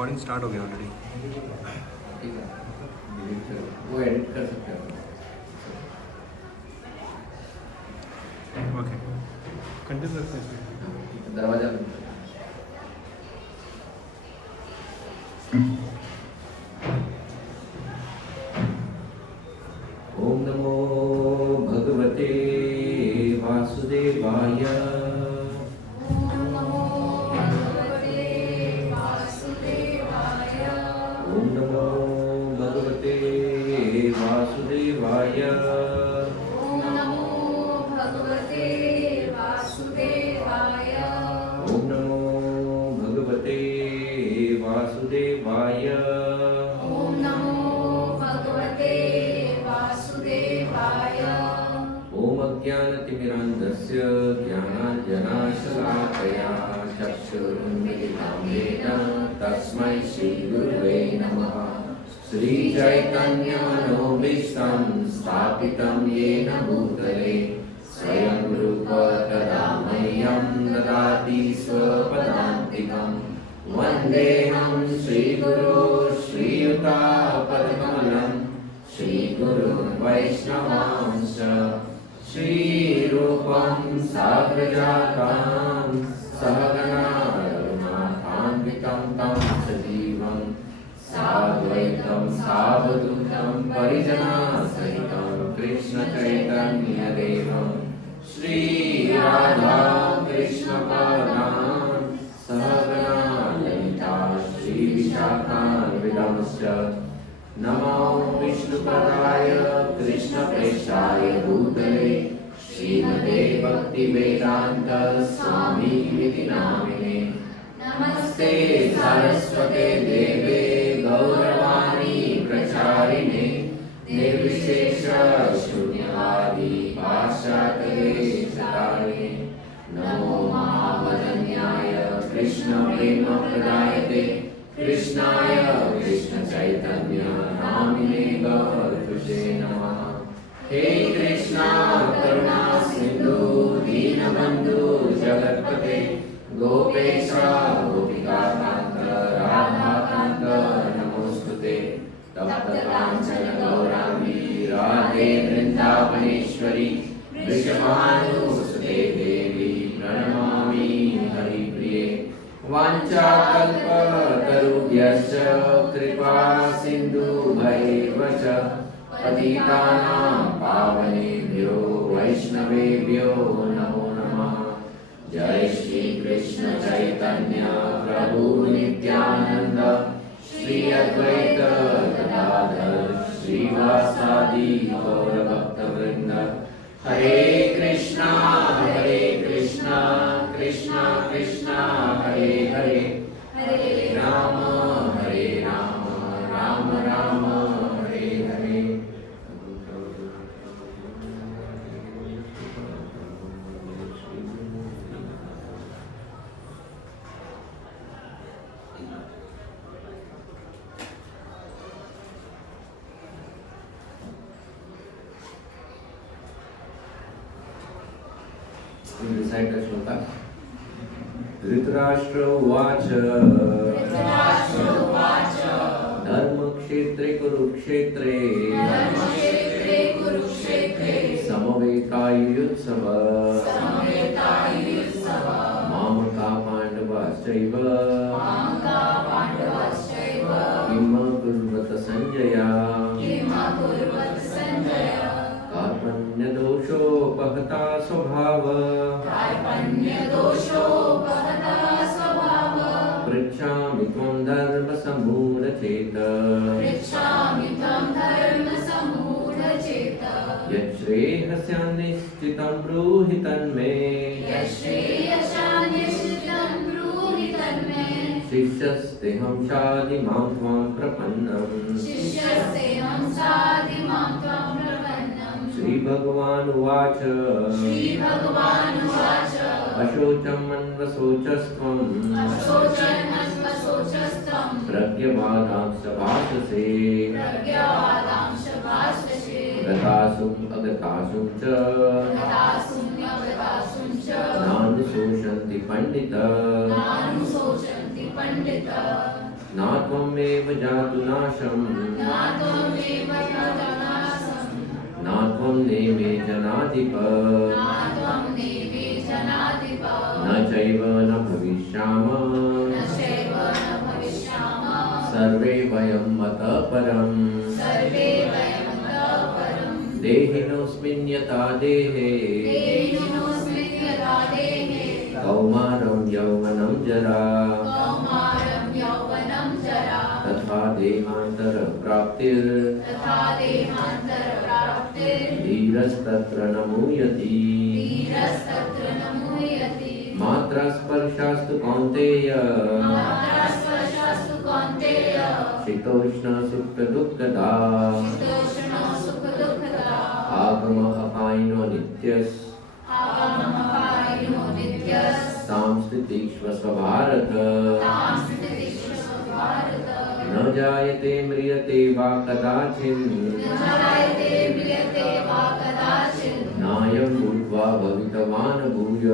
Recording start हो गया already. ठीक है, डिलीट करो, वो एडिट कर सकते हो। ओके, कंटिन्यू रखते हैं इसमें। दरवाजा बंद करो। ओम नमो भगवते वासुदेवाय। ओम नमो भगवते वासुदेवाय। ओम नमो भगवते वासुदेवाय। ओम नमो भगवते वासुदेवाय। ओम नमो भगवते वासुदेवाय। ओम नमो भगवते वासुदेवाय। ओम अज्ञानतिमिरान्धस्य ज्ञानाञ्जनाशलाकया चक्षुरुन्मिलितं येन तस्मै श्रीगुरुवे नमः। श्रीचैतन्यमनोभीष्टं स्थापितं येन भूतले स्वयं रूप तदा मह्यं ददाति स्वपदान्तिकं। वन्देऽहं श्रीगुरो श्रीयुतापदकमलं श्रीगुरुं वैष्णवांश्च श्रीरूपं साग्रजातां सहगना रघुनाथान्वितं तं सजीवं साद्वैतं सावधूतं परिजनसहितं कृष्णचैतन्यदेवं श्रीराधा कृष्णपादान् सहगना ललिता श्रीविशाखान्वितांश्च। नमो विष्णुपदाय कृष्णप्रेष्ठाय भूतले श्रीमते भक्तिवेदान्त स्वामीति नामिने। नमस्ते सरस्वते देवे गौरवाणी प्रचारिणे निर्विशेष शून्यवादी पाश्चात्यदेशतारिणे। नमो महावदन्याय कृष्णप्रेमप्रदायते कृष्णाय कृष्णचैतन्य नामिने गौरतुते नमः। हे कृष्णा करुणा सिन्धु दीनबन्धु जगत्पते गोपेश गोपिकान्त राधाकान्त नमोस्तुते। तप्त काञ्चन गौराङ्गी राधे वृन्दावनेश्वरी वृषभानुसुते देवी प्रणमामि हरिप्रिये। वाञ्छाकल्पतरुभ्यश्च कृपा सिन्धुभैव च पतितानां पावनेभ्यो वैष्णवेभ्यो नमो नमः। जय श्री कृष्ण चैतन्य प्रभु नित्यानंद श्री अद्वैत गदाधर श्रीवासादि गौरभक्तवृंद। हरे Krishna Krishna Krishna Hare Hare Hare Ram Ram Ram Hare Hare. Recite the shloka. Dhritarashtra उवाच धर्मक्षेत्रे कुरुक्षेत्रे समवेतायुयुत्सव मामका पाण्डवाश्चैव किम कुर्वत सञ्जया। कार्पण्यदोषोपहता स्वभाव पृच्छामि त्वं धर्मसम्मूढचेत। यच्छ्रेयस्यान्निश्चितं ब्रूहि तन्मे। शिष्यस्तेऽहं शाधिमां त्वां प्रपन्नम्। श्रीभगवानुवाच अशोचं मन्वशोचस्त्वं प्रज्ञवादांश्च भाषसे। गतासुम् अगतासुं च नानुशोचन्ति पंडित। न त्वमेव जातु नाशम् न त्वमेव जगन्नाथं न त्वं नेमे जनाधिप न त्वं देवी जनाधिप न चैव न भविष्यामः न चैव न भविष्यामः सर्वे वयं मतः परम् सर्वे वयं ततः परम् देहिनोऽस्मिन् यथा देहे देहिनोऽस्मिन् यथा देहे कौमारं यौवनं जरा कौमारं यौवनं जरा तथा देहान्तरप्राप्तिर् तथा देहान्तरप्राप्तिर् धीरस्तत्र न मुह्यति धीरस्तत्र न मुह्यति मात्रास्पर्शास्तु कौन्तेय मात्रास्पर्शास्तु कौन्तेय शीतोष्णसुप्तदुःखदा शीतोष्ण सुखदुःखदा आगम अपायिनो नित्यस् आगममपायिनो नित्यस् सांस्थितिक्ष्वस्व भारत तां स्थितिष्व भारत न जायते म्रियते वा कदाचिन् न जायते म्रियते वा कदाचित् नायं भूत्वा भवितवान् भूय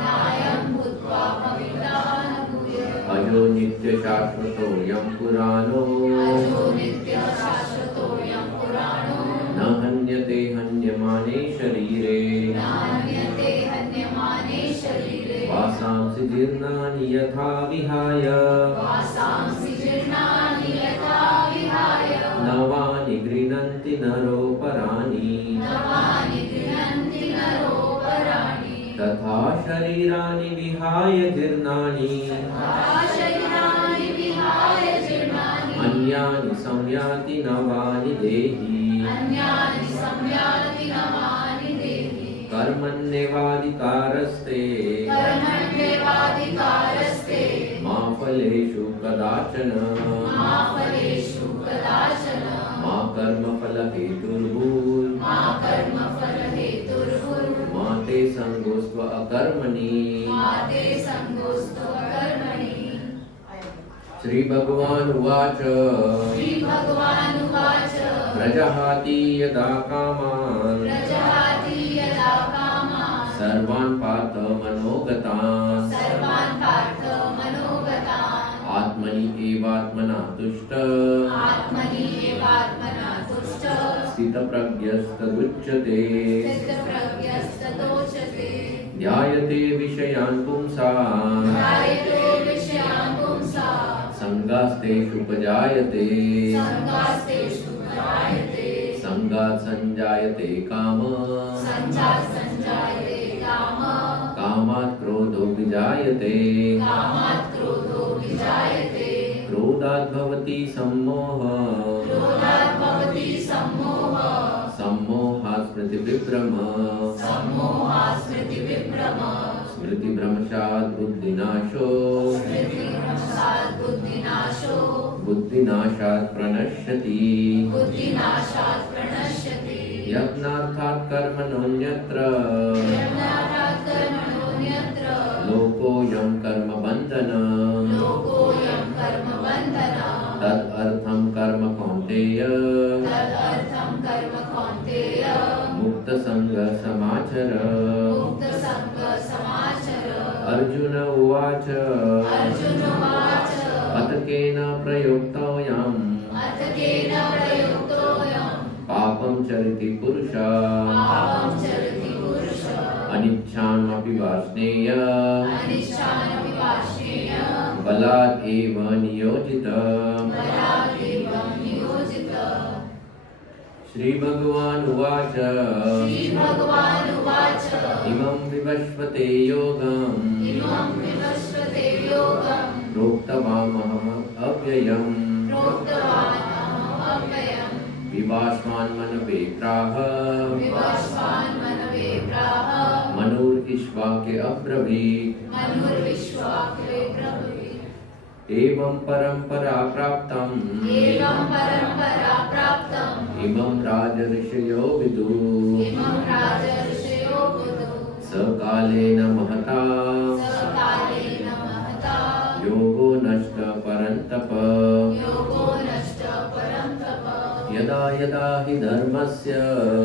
नायं भूत्वा भविता न भूय अजो नित्यशाश्वतोऽयं पुराणो अजो नित्यशाश्वतोऽयं पुराणो न हन्यते हन्यमाने शरीरे नान्यते हन्यमाने शरीरे वासांसि जीर्णानि यथा विहाय वासांसि जीर्णानि यथा विहाय नवानि गृह्णन्ति नरोपराणि नवानि गृह्णन्ति नरोपराणि तथा शरीराणि विहाय जीर्णानि तथा शरीराणि विहाय जीर्णानि अन्यानि संयाति नवानि देहि अन्यानि संयाति नवानि देहि कर्मण्येवाधिकारस्ते कर्मण्येवाधिकारस्ते मा फलेषु कदाचन मा फलेषु कदाचन मा कर्मफलहेतुर्भूर् मा कर्मफलहेतुर्भुर् मा ते सङ्गोऽस्त्व अकर्मणि मा ते सङ्गोऽस्तु कर्मणि श्रीभगवानुवाच श्रीभगवानुवाच प्रजहाति यदा कामान् प्रजहाति यदा कामान् सर्वान् पार्थ मनोगतान् सर्वान् पार्थ मनोगतान् आत्मनि एवात्मना तुष्ट आत्मनि एवात्मना तुष्ट स्थितप्रज्ञस्तदुच्यते स्थितप्रज्ञस्तदोच्यते ध्यायते विषयान् पुंसान् ध्यायते विषयान् पुंसाः सङ्गास्तेषुपजायते सङ्गास्तेषु जायते सङ्गात् सञ्जायते काम सञ्जात् सञ्जायते काम कामात् क्रोधो विजायते कामात् क्रोधो विजायते क्रोधात् भवति सम्मोह क्रोधात् भवति सम्मोहः सम्मोहात् स्मृतिविभ्रम सम्मोहात् स्मृतिविभ्रमः स्मृतिभ्रंशात् बुद्धिनाशो स्मृतिभ्रंशात् बुद्धिनाशो बुद्धिनाशात् प्रणश्यति बुद्धिनाशात् प्रणश्यति यज्ञार्थात् कर्मणोऽन्यत्र यज्ञार्थात् कर्मणोऽन्यत्र लोकोऽयं कर्मबन्धन लोकोऽयं कर्मबन्धनः तदर्थं कर्म कौन्तेय तदर्थं कर्म कौन्तेय मुक्तसङ्गसमाचर मुक्तसङ्गसमाचर अर्जुन उवाच अर्जुन उवाच अथ केन प्रयुक्तोऽयम् अथ केन प्रयुक्तोऽयं पापं चरति पुरुषः पापं चरति पुरुषः अनिच्छामपि वाष्णेय अनिच्छानपि वाष्णेय बलात् एव नियोजितः बलादेव नियोजितः श्रीभगवानुवाच श्रीभगवानुवाच इमं विवस्वते योगम् इमं विवस्वते योगं प्रोक्तवामहम् अव्ययम् प्रोक्तवान् अहमव्ययम् विवास्वान् मनवे प्राह विवस्वान् मनवे प्राह मनुर्विश्वाके अब्रवीत् मनुर्विश्वाक्रे ब्रवीत् एवं परम्परा प्राप्तम् एवं परम्परा प्राप्तम् इमं राजर्षयो विदुः इमं राजर्षयो विदुः सकालेन महता सकालेन महता योगो नष्ट परन्तप योगो नष्ट परं तप यदा यदा हि धर्मस्य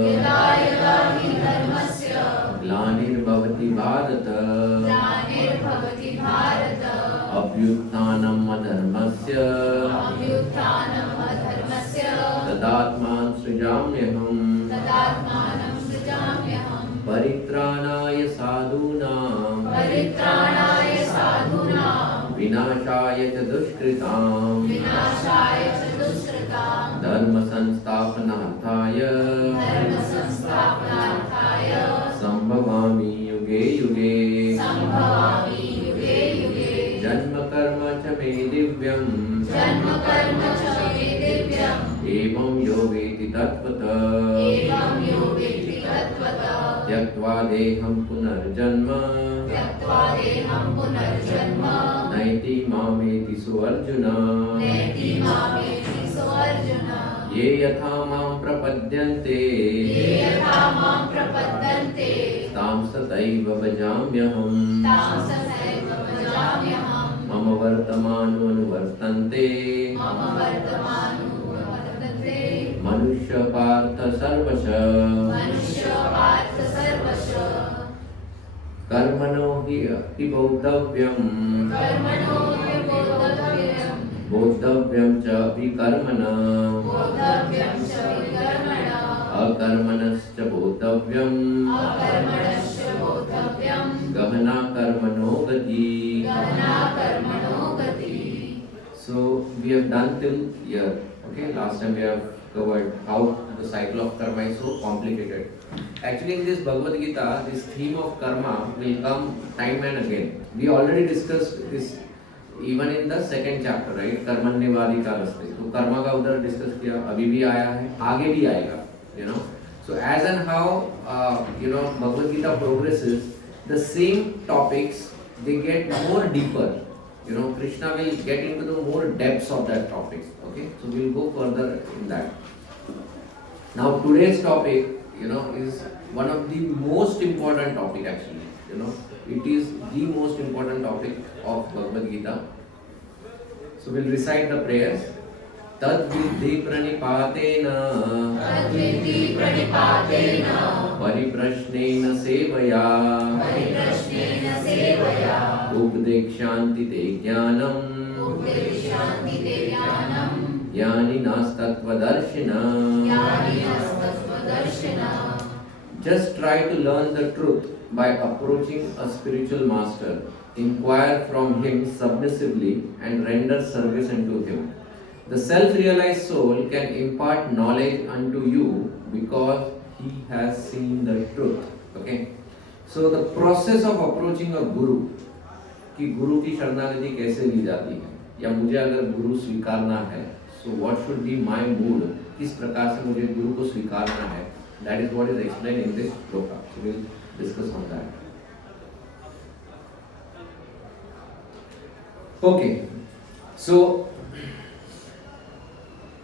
यदा यदा हि धर्मस्य ग्लानिर्भवति भारत ग्लानिर्भवति भारत अभ्युत्थानम् अधर्मस्य अधर्मस्य अभ्युत्थानम् अधर्मस्य तदात्मानं सृजाम्यहम् तदात्मानं सृजाम्यहम् परित्राणाय साधूनां परित्राणाय साधूनां विनाशाय च दुष्कृतां विनाशाय च दुष्कृतां धर्म संस्थापनार्थाय धर्मसंस्थापनार्थाय संभवामि युगे युगे सम्भवामि युगे युगे जन्म कर्म च मे दिव्यम् जन्म कर्म च मे दिव्यम् एवं यो वेति तत्त्वतः एवं यो वेत्ति तत्त्वतः त्यक्त्वा देहं पुनर्जन्म त्यक्त्वा देहं पुनर्जन्म नैति मामेति सुअर्जुन नेति मामेति सोऽर्जुन ये यथा मां प्रपद्यन्ते ये यथा मां प्रपद्यन्ते तां तथैव भजाम्यहम् तां सहैव भजाम्यहम् मम वर्तमानोऽनुवर्तन्ते मम वर्तमानुवर्तन्ते मनुष्य पार्थ सर्वशः मनुष्य पार्थ सर्वशः कर्मणो हि बोद्धव्यम् कर्मणो हि बोद्धव्यम् बोद्धव्यं च विकर्मणः बोद्धव्यं च विकर्मणः अकर्मणश्च बोद्धव्यम् अकर्मणश्च बोद्धव्यम् गहना कर्मणो गति गहना कर्मणो गतिः. So we have done till here. Okay, last time we have covered how the cycle of karma is so complicated. Actually, in this Bhagavad Gita, this theme of karma will come time and again. We already discussed this even in the second chapter, right? कर्मण्यवादी का रास्ते. तो कर्मा का उधर discuss किया, अभी भी आया है, आगे भी आएगा, you know. So as and how Bhagavad Gita progresses, the same topics they get more deeper. You know, Krishna will get into the more depths of that topic. Okay, so we'll go further in that. Now today's topic, is one of the most important topic actually. It is the most important topic of Bhagavad Gita. So we'll recite the prayers. Tad vidhi pranipatena तद्विधि प्रणिपातेन परिप्रश्नेन सेवया परिप्रश्नेन सेवया उपदेक्षान्ति ते ज्ञानम् उपदेशान्ति ते ज्ञानम् ज्ञानिनास्तत्त्वदर्शिनः. ज्ञानिनस्तत्त्वदर्शिनः. Just try to learn the truth by approaching a spiritual master. Inquire from him submissively and render service unto him. The self-realized soul can impart knowledge unto you because he has seen the truth. Okay? So the process of approaching a guru, कि गुरु की शरणागति कैसे ली जाती है, या मुझे अगर गुरु स्वीकारना है, so what should be my mood, किस प्रकार से मुझे गुरु को स्वीकारना है, that is what is explained in this shloka. So we'll discuss on that. Okay, so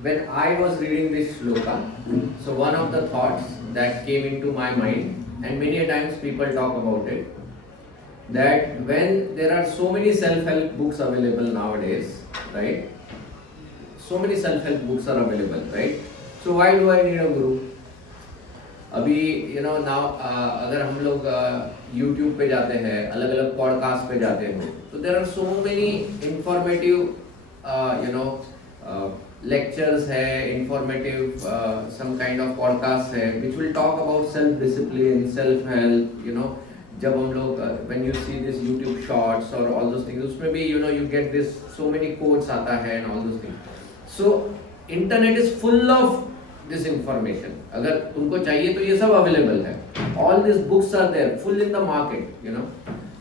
when I was reading this shloka, so one of the thoughts that came into my mind, and many a times people talk about it, that when there are so many self-help books available nowadays, right? So many self-help books are available, right? So why do I need a guru? अभी now अगर हम लोग YouTube पे जाते हैं, अलग अलग podcast पे जाते हैं, तो there are so many informative lectures है, informative some kind of podcast है, which will talk about self-discipline, self-help, जब हम लोग when you see this YouTube shorts or all those things, उसमें भी you get this so many quotes आता है and all those things. So internet is full of this information. अगर तुमको चाहिए तो ये सब available है. All these books are there, full in the market,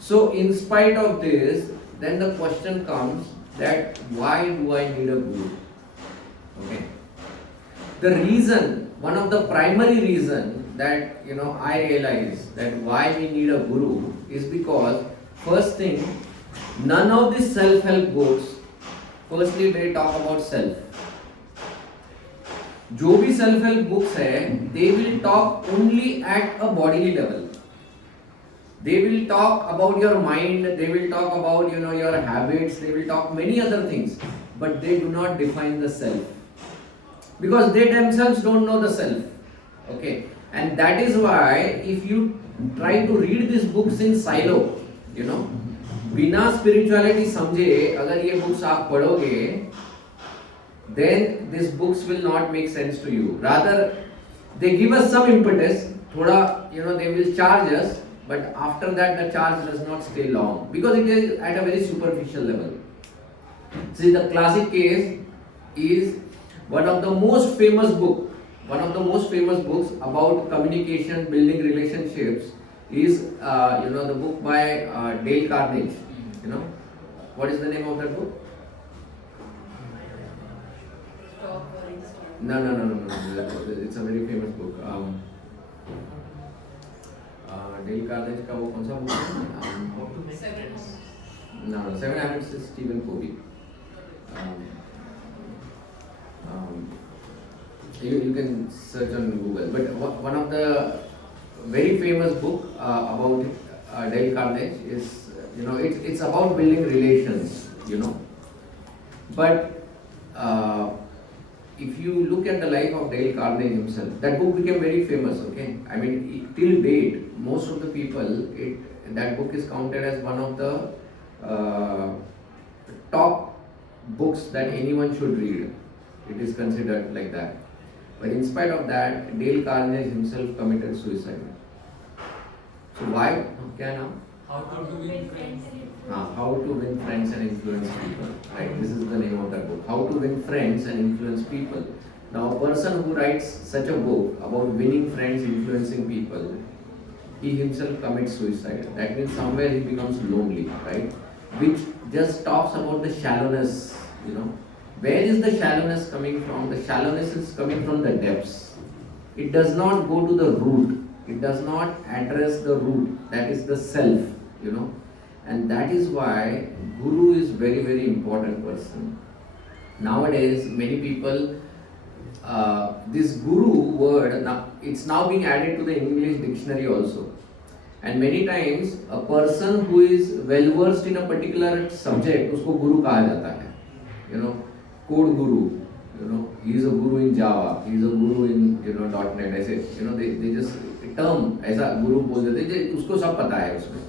So in spite of this, then the question comes that why do I need a guru? Okay. The reason, one of the primary reason that I realize that why we need a guru is because first thing, none of these self-help books, firstly they talk about self. जो भी self-help books है, they will talk only at a bodily level. They will talk about your mind, they will talk about your habits, they will talk many other things, but they do not define the self. Because they themselves don't know the self. Okay, and that is why if you try to read these books in silo, बिना spirituality समझे अगर ये books आप पढ़ोगे, then these books will not make sense to you. Rather, they give us some impetus. Thoda, they will charge us, but after that the charge does not stay long because it is at a very superficial level. See, the classic case is one of the most famous books about communication, building relationships is the book by Dale Carnegie. What is the name of that book? No. It's a very famous book. Dale Carnegie का वो कौन सा book है? No, Seven Habits is Stephen Covey. You can search on Google. But one of the very famous book about Dale Carnegie is, it's about building relations, But if you look at the life of Dale Carnegie himself, that book became very famous, okay? I mean, till date, most of the people, that book is counted as one of the top books that anyone should read. It is considered like that. But in spite of that, Dale Carnegie himself committed suicide. So why? क्या नाम? How to win friends. How to win friends and influence people. Right? This is the name of that book. How to win friends and influence people. Now, a person who writes such a book about winning friends, influencing people, he himself commits suicide. That means somewhere he becomes lonely, right? Which just talks about the shallowness, Where is the shallowness coming from? The shallowness is coming from the depths. It does not go to the root. It does not address the root. That is the self, And that is why Guru is very, very important person. Nowadays, many people, this Guru word, it's now being added to the English dictionary also. And many times, a person who is well versed in a particular subject, उसको Guru कहा जाता है. Code Guru, he is a Guru in Java, he is a Guru in .NET. ऐसे, they just term ऐसा Guru बोल देते, उसको सब पता है उसमें.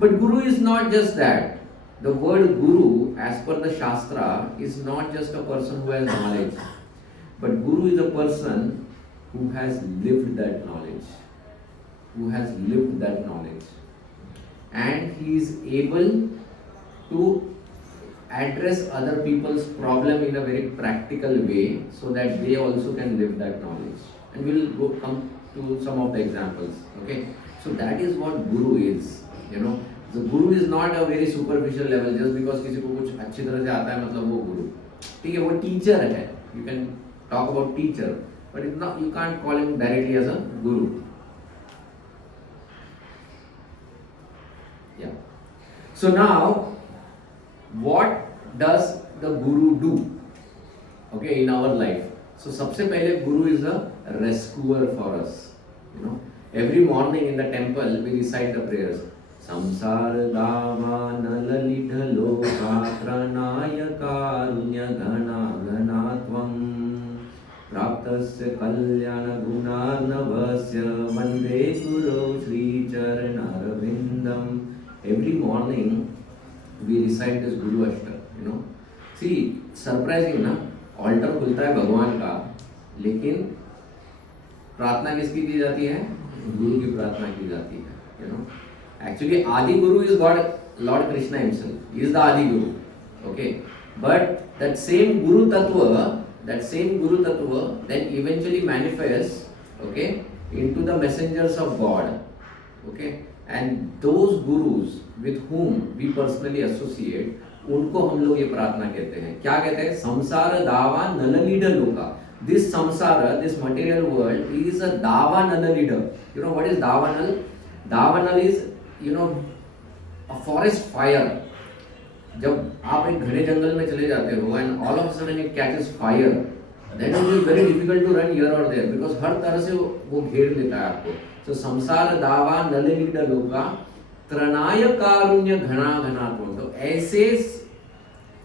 But Guru is not just that. The word Guru, as per the Shastra, is not just a person who has knowledge. But Guru is a person who has lived that knowledge. And he is able to address other people's problem in a very practical way so that they also can live that knowledge. And we'll come to some of the examples. Okay? So that is what Guru is. The Guru is not a very superficial level. Just because किसी को कुछ अच्छी तरह से आता है मतलब वो Guru. ठीक है, वो teacher है. You can talk about teacher, but you can't call him directly as a Guru. Yeah. So now, what does the Guru do? Okay, in our life. So सबसे पहले Guru is a rescuer for us. Every morning in the temple we recite the prayers. संसार दावान ललित लोकात्रनाय कारुण्य घना घनात्वं प्राप्तस्य कल्याण गुणार्णवस्य वन्दे गुरो Shri चरणारविन्दम. Every morning we recite this Guru Ashtak. See, surprising ना, altar खुलता है भगवान का, लेकिन प्रार्थना किसकी की जाती है? गुरु की प्रार्थना की जाती है. Actually, Adi Guru is God, Lord Krishna himself. He is the Adi Guru. Okay. But that same Guru Tattva then eventually manifests, okay, into the messengers of God. Okay. And those Gurus with whom we personally associate, उनको हम लोग ये प्रार्थना कहते हैं. क्या कहते हैं? संसार दावा नललीड लोका. This samsara, this material world is a dava nalalider. What is dava nal? Dava nal is a forest fire. जब आप एक घने जंगल में चले जाते हो and all of a sudden it catches fire, then it is very difficult to run here or there because हर तरह से वो घेर लेता है आपको. So संसार दावा नललीड लोका त्रनाय कारुण्य घना घनात्म. तो ऐसे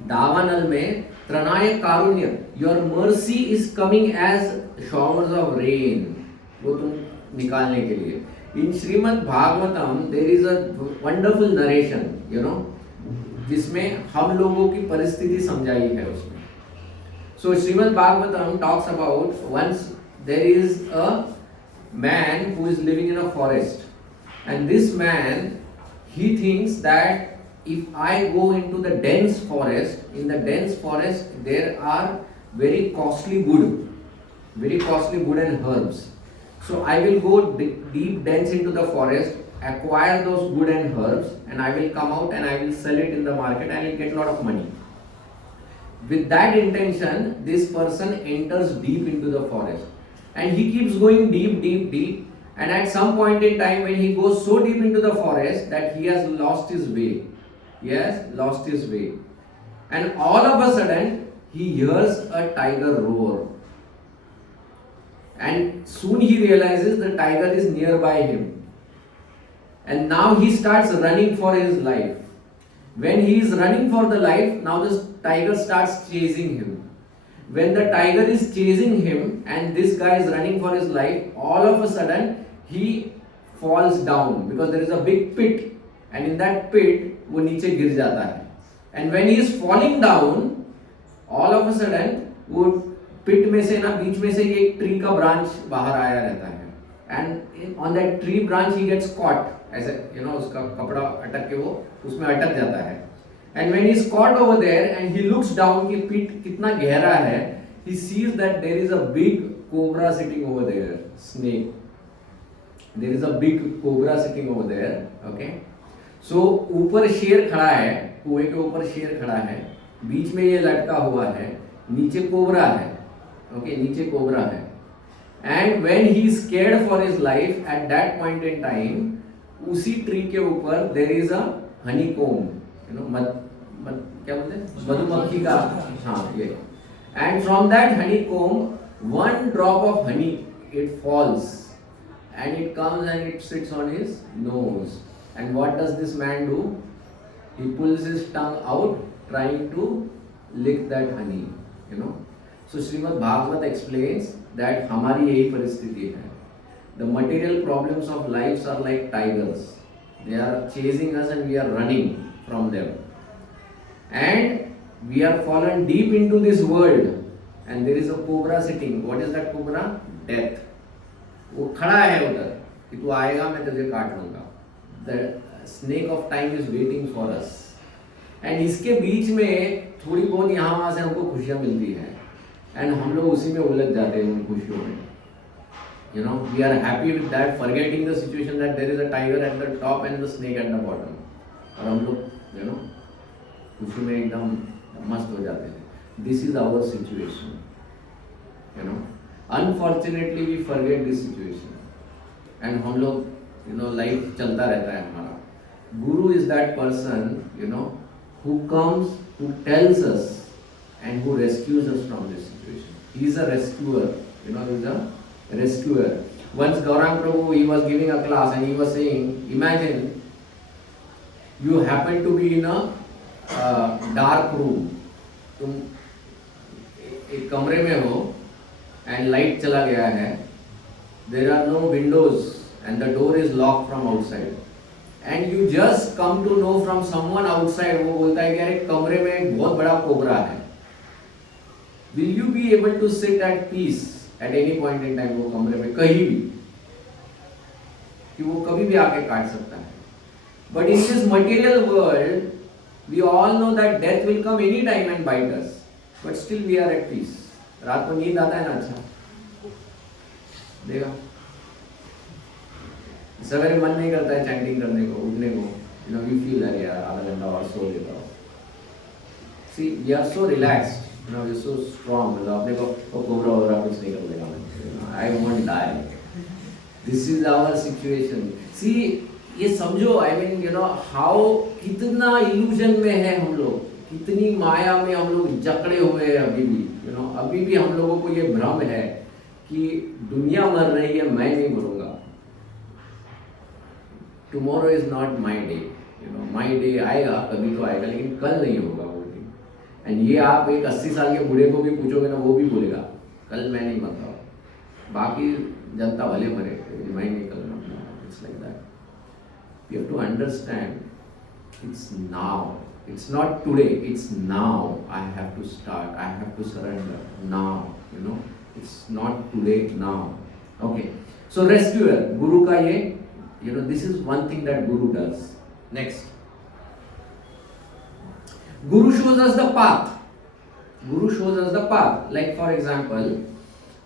दावानल में त्रनाय कारुण्य, your mercy is coming as showers of rain, वो तुम निकालने के लिए. In Srimad Bhagavatam there is a wonderful narration. जिसमें हम लोगों की परिस्थिति समझाई है उसमें. So Srimad Bhagavatam talks about once there is a man who is living in a forest, and this man, he thinks that if I go into the dense forest, in the dense forest there are very costly wood and herbs. So I will go deep dense into the forest, acquire those wood and herbs, and I will come out and I will sell it in the market and I will get a lot of money. With that intention, this person enters deep into the forest, and he keeps going deep, and at some point in time when he goes so deep into the forest that he has lost his way. And all of a sudden he hears a tiger roar, and soon he realizes the tiger is nearby him, and now he starts running for his life. When he is running for the life, now the tiger starts chasing him. When the tiger is chasing him and this guy is running for his life, all of a sudden he falls down because there is a big pit, and in that pit वो नीचे गिर जाता है. And when he is falling down, all of a sudden वो पिट में से ना बीच में से एक ट्री का ब्रांच बाहर आया रहता है, and on that tree branch he gets caught, ऐसे उसका कपड़ा अटक के वो उसमें अटक जाता है. And when he is caught over there and he looks down कि पिट कितना गहरा है, he sees that there is a big cobra sitting over there, snake. There is a big cobra sitting over there, okay. So ऊपर शेर खड़ा है, कुएं के ऊपर शेर खड़ा है, बीच में ये लटका हुआ है, नीचे कोबरा है, okay, नीचे कोबरा है. And when he is scared for his life, at that point in time, उसी ट्री के ऊपर there is a honeycomb, क्या बोलते हैं, मधुमक्खी का, हाँ ये. And from that honeycomb, one drop of honey it falls, and it comes and it sits on his nose. And what does this man do? He pulls his tongue out, trying to lick that honey. So Srimad Bhagavatam explains that हमारी यही परिस्थिति है. The material problems of lives are like tigers. They are chasing us and we are running from them. And we are fallen deep into this world, and there is a cobra sitting. What is that cobra? Death. वो खड़ा है उधर कि तू आएगा मैं तुझे काट लूंगा. The snake of time is waiting for us. And इसके बीच में थोड़ी बहुत यहाँ वहाँ से हमको खुशियाँ मिलती हैं, and हम लोग उसी में उलझ जाते हैं उन खुशियों में. We are happy with that, forgetting the situation that there is a tiger at the top and the snake at the bottom. और हम लोग खुशी में एकदम मस्त हो जाते हैं. This is our situation. Unfortunately we forget this situation, and हम लोग लाइफ चलता रहता है हमारा. Guru is that person who comes, who tells us and who rescues us from this situation. He is a rescuer. He is a rescuer. Once Gaurang Prabhu, he was giving a class and he was saying, imagine you happen to be in a dark room. तुम एक कमरे में हो and light चला गया है. There are no windows and the door is locked from outside. And you just come to know from someone outside, वो बोलता है कि यार एक कमरे में एक बहुत बड़ा कोबरा है. Will you be able to sit at peace at any point in time वो कमरे में कहीं भी, कि वो कभी भी आके काट सकता है. But in this material world, we all know that death will come any time and bite us. But still we are at peace. रात को नींद आता है ना, अच्छा देखा, सवेरे मन नहीं करता है चैंटिंग करने को, उठने को. We feel अरे यार आधा घंटा और सो लेता हूँ. See, we are so relaxed. We are so strong. अपने को कोबरा वोबरा कुछ नहीं कर देगा. I won't die. This is our situation. See, ये समझो, I mean, how कितना illusion में है हम लोग, कितनी माया में हम लोग जकड़े हुए हैं अभी भी. अभी भी हम लोगों को ये भ्रम है कि दुनिया मर रही है, मैं नहीं मरूंगा. Tomorrow is not my day. My day आएगा, कभी तो आएगा, लेकिन कल नहीं होगा वो दिन. And ये आप एक 80 साल के बूढ़े को भी पूछोगे ना, वो भी बोलेगा कल मैं नहीं मरता. बाकी जनता भले मरे, मैं नहीं कल मरता. It's like that. You have to understand It's now. It's not today. It's now. I have to start. I have to surrender now. It's not today. Now. Okay. So rescuer, Guru ka ye, this is one thing that Guru does. Next. Guru shows us the path. Guru shows us the path. Like for example,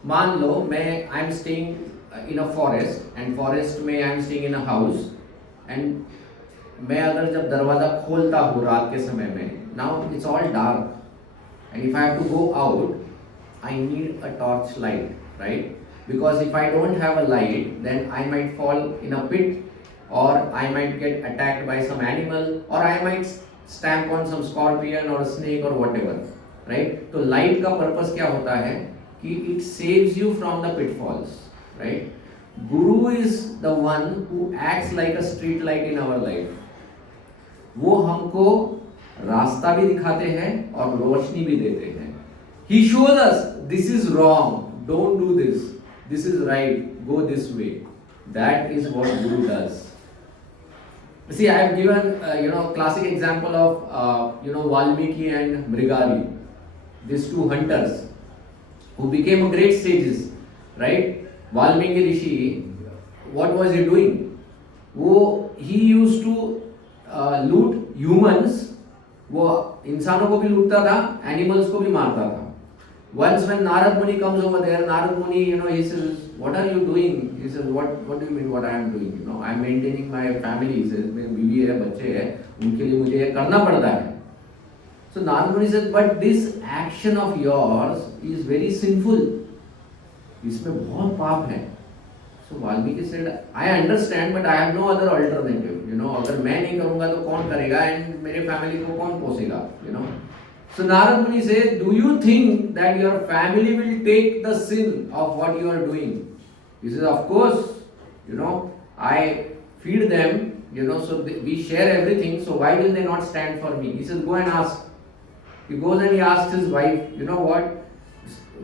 मान लो मैं I am staying in a forest and forest में I am staying in a house and मैं अगर जब दरवाजा खोलता हूँ रात के समय में, now it's all dark and if I have to go out I need a torch light, right? Because if I don't have a light, then I might fall in a pit, or I might get attacked by some animal, or I might stamp on some scorpion or snake or whatever, right? तो light का purpose क्या होता है कि it saves you from the pitfalls, right? Guru is the one who acts like a street light in our life. वो हमको रास्ता भी दिखाते हैं और रोशनी भी देते हैं. He shows us this is wrong, don't do this. This is right, go this way. That is what Guru does. See, I have given classic example of Valmiki and Mrigari, these two hunters who became great sages, right? Valmiki Rishi, what was he doing? He used to loot humans. वो इंसानों को भी लूटता था, animals को भी मारता था. Once when Narad Muni comes over there, Narad Muni, he says, what are you doing? He says, what do you mean what I am doing? I am maintaining my family. He says, मेरे बीवी है, बच्चे हैं, उनके लिए मुझे ये करना पड़ता है. So Narad Muni says, but this action of yours is very sinful. इसमें बहुत पाप है. So Valmiki said, I understand, but I have no other alternative. अगर मैं नहीं करूँगा तो कौन करेगा, and मेरे family को कौन पोसेगा, So Narad Muni says, do you think that your family will take the sin of what you are doing? He says, of course, I feed them, so we share everything, so why will they not stand for me? He says, go and ask. He goes and he asks his wife, you know what?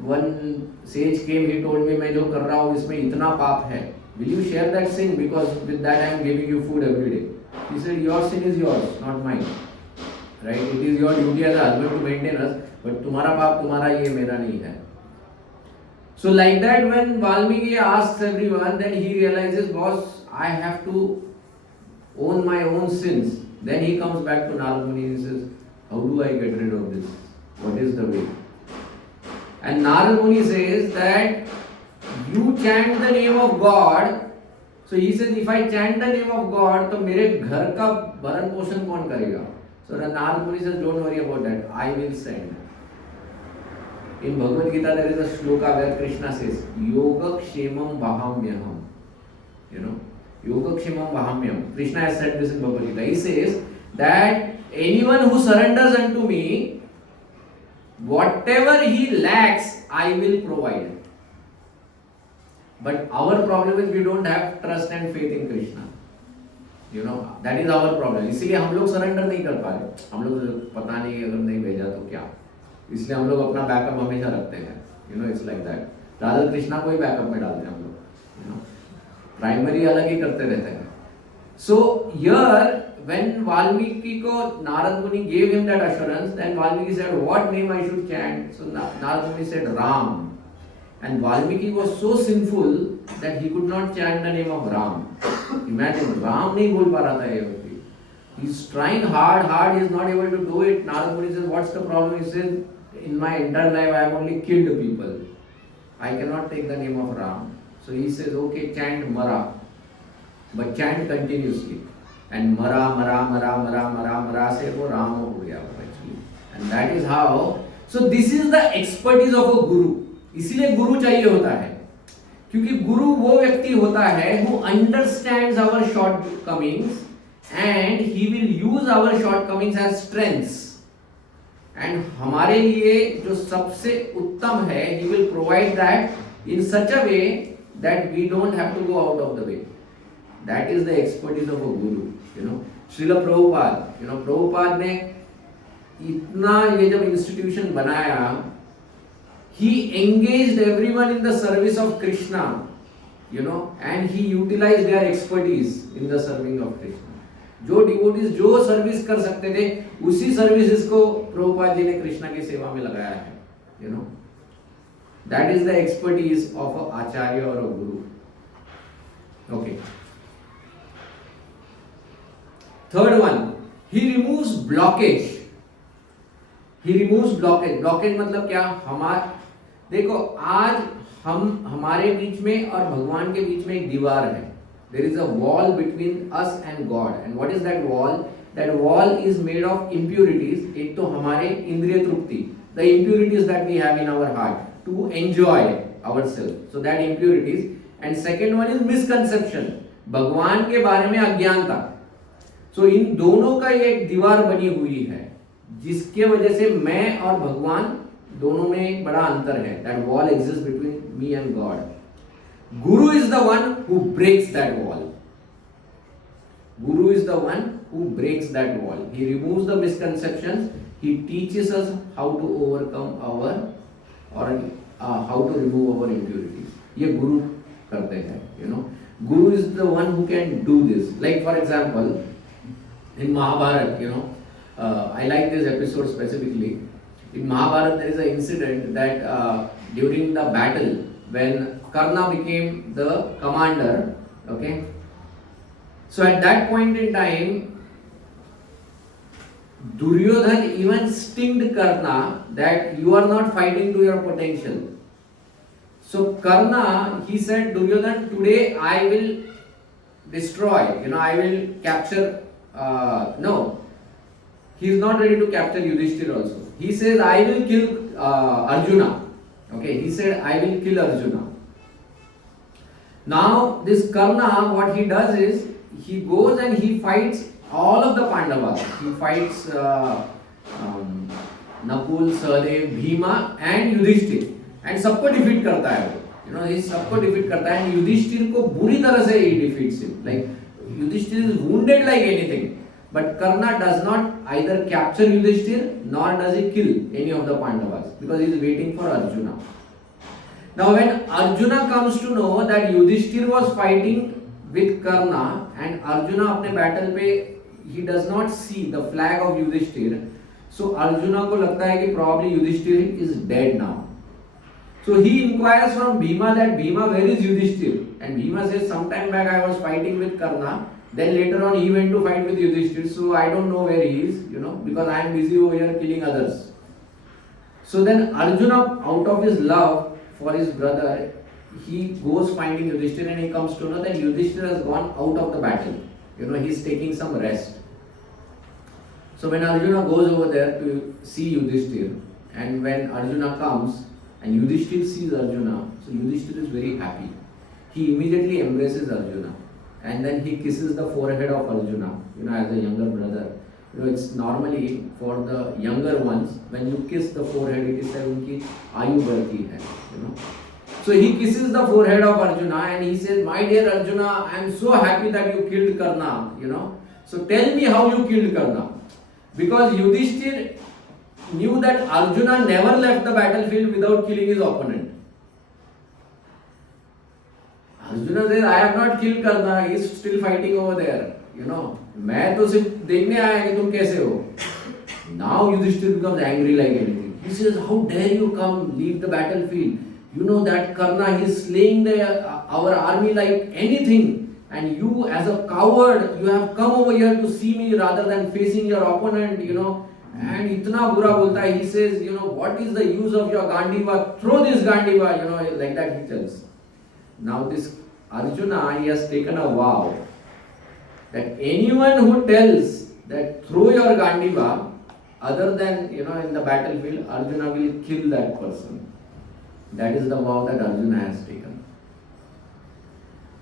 One sage came, he told me, मैं जो कर रहा हूँ इसमें इतना पाप है. Will you share that sin? Because with that I am giving you food every day. He said, your sin is yours, not mine. Right? It is your duty as a husband to maintain us, but तुम्हारा पाप तुम्हारा, ये मेरा नहीं है. So like that, when Valmiki asks everyone, then he realizes, boss, I have to own my own sins. Then he comes back to Narad Muni and says, how do I get rid of this? What is the way? And Narad Muni says that you chant the name of God. So he says, if I chant the name of God, तो मेरे घर का भरण पोषण कौन करेगा? So Narad Muni says, don't worry about that. I will send. In Bhagavad Gita, there is a shloka where Krishna says, Yogakshemam Vahamyaham. Yogakshemam Vahamyam. Krishna has said this in Bhagavad Gita. He says that anyone who surrenders unto me, whatever he lacks, I will provide. But our problem is we don't have trust and faith in Krishna. That is our problem. इसलिए हम लोग surrender नहीं कर पा रहे. हम लोग पता नहीं अगर नहीं भेजा तो क्या. इसलिए हम लोग अपना बैकअप हमेशा रखते हैं. It's like that. Radha Krishna को ही बैकअप में डालते हैं हम लोग. प्राइमरी अलग ही करते रहते हैं. So here when Valmiki को Narad Muni gave him that assurance, then Valmiki said, what name I should chant? So Narad Muni said Ram. And Valmiki was so sinful that he could not chant the name of Ram. Imagine, Ram नहीं बोल पा रहा था ये व्यक्ति. He's trying hard, he is not able to do it. Narad Muni says, what's the problem? He says, in my entire life I have only killed people. I cannot take the name of Ram. So he says, okay, chant Mara. But chant continuously. And Mara से वो राम हो गया actually. And that is how. So this is the expertise of a guru. इसीलिए गुरु चाहिए होता है, क्योंकि गुरु वो व्यक्ति होता है who understands our shortcomings and he will use our shortcomings as strengths. And हमारे लिए जो सबसे उत्तम है, he will provide that in such a way that we don't have to go out of the way. That is the expertise of a guru. Srila Prabhupada, Prabhupada ने इतना ये जब इंस्टीट्यूशन बनाया, he engaged everyone in the service of Krishna, and he utilized their expertise in the serving of Krishna. जो devotees जो service कर सकते थे उसी सर्विसेज को प्रभुपाद जी ने कृष्णा की सेवा में लगाया है, you know. That is the expertise of a acharya और a guru. Okay. Third one, he removes blockage. He removes blockage. Blockage मतलब क्या? देखो आज हमारे बीच में और भगवान के बीच में एक दीवार है. There is a wall between us and God. And what is that wall? That wall is made of impurities. एक तो हमारे इंद्रिय तृप्ति, the impurities that we have in our heart to enjoy ourselves. So that impurities. And second one is misconception. भगवान के बारे में अज्ञानता. So इन दोनों का एक दीवार बनी हुई है जिसके वजह से मैं और भगवान दोनों में एक बड़ा अंतर है. That wall exists between me and God. Guru is the one who breaks that wall. Guru is the one who breaks that wall. He removes the misconceptions. He teaches us how to overcome our or how to remove our impurities. ये गुरु करते हैं, you know. Guru is the one who can do this. Like for example, in Mahabharata, you know, I like this episode specifically. In Mahabharata, there is an incident that during the battle, when Karna became the commander, okay. So at that point in time, Duryodhan even stinged Karna that you are not fighting to your potential. So Karna, he said, Duryodhan, today I will destroy, you know, I will capture. No, he is not ready to capture Yudhishthira also. He says, I will kill Arjuna. Okay, he said, I will kill Arjuna. Now, this Karna, what he does is, he goes and he fights all of the Pandavas. He fights Nakul, Sahadev, Bhima and Yudhishthir. And सबको defeat करता है वो. You know, he सबको defeat करता है and Yudhishthir को बुरी तरह से he defeats him. Like, Yudhishthir is wounded like anything. But Karna does not either capture Yudhishthir nor does he kill any of the Pandavas because he is waiting for Arjuna. Now when Arjuna comes to know that Yudhishthir was fighting with Karna and Arjuna अपने battle पे he does not see the flag of Yudhishthir, so Arjuna को लगता है कि probably Yudhishthir is dead now. So he inquires from Bhima that Bhima, where is Yudhishthir? And Bhima says, sometime back I was fighting with Karna. Then later on he went to fight with Yudhishthir. So I don't know where he is, you know, because I am busy over here killing others. So then Arjuna, out of his love for his brother, he goes finding Yudhishthir and he comes to know that Yudhishthir has gone out of the battle. You know, he is taking some rest. So when Arjuna goes over there to see Yudhishthir, and when Arjuna comes, and Yudhishthir sees Arjuna, so Yudhishthir is very happy. He immediately embraces Arjuna and then he kisses the forehead of Arjuna, you know, as a younger brother. You know, it's normally for the younger ones, when you kiss the forehead, it is like unki ayu बढ़ती है, you know. So he kisses the forehead of Arjuna and he says, my dear Arjuna, I am so happy that you killed Karna, you know. So tell me how you killed Karna. Because Yudhishthir knew that Arjuna never left the battlefield without killing his opponent. Arjuna says, I have not killed Karna, he is still fighting over there. You know, मैं तो सिर्फ देखने आया कि तुम कैसे हो. Now Yudhishthir becomes angry like anything. He says, how dare you come, leave the battlefield. You know that Karna, he is slaying our army like anything. And you as a coward, you have come over here to see me rather than facing your opponent, you know. And itna bura bolta hai. He says, you know, what is the use of your Gandiva? Throw this Gandiva, you know, like that he tells. Now this Arjuna, he has taken a vow that anyone who tells that throw your Gandiva, other than, you know, in the battlefield, Arjuna will kill that person. That is the vow that Arjuna has taken.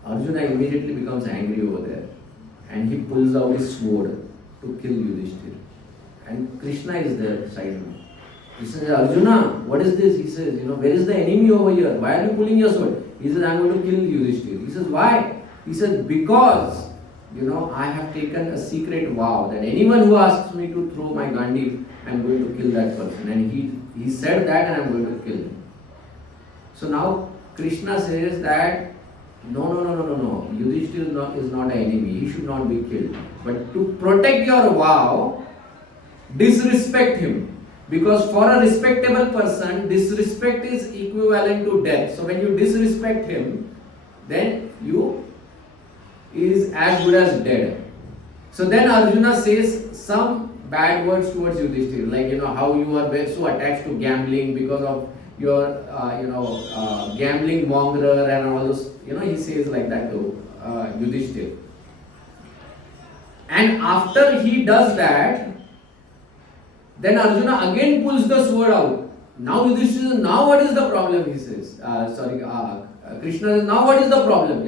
Arjuna immediately becomes angry over there and he pulls out his sword to kill Yudhishthir. And Krishna is there beside him. Krishna says, Arjuna, what is this? He says, you know, where is the enemy over here? Why are you pulling your sword? He says, I am going to kill Yudhishthir. He says, why? He says, because, you know, I have taken a secret vow that anyone who asks me to throw my Gandhi, I am going to kill that person. And he said that and I am going to kill him. So now Krishna says that No. Yudhishthira is not an enemy. He should not be killed. But to protect your vow, disrespect him. Because for a respectable person, disrespect is equivalent to death. So when you disrespect him, then you is as good as dead. So then Arjuna says some bad words towards Yudhishthira, like how you are so attached to gambling because of your gambling mongrel and all those. He says like that to Yudhishthira. And after he does that, then Arjuna again pulls the sword out. Now Yudhishthira says, now what is the problem? He says, Krishna says, now what is the problem?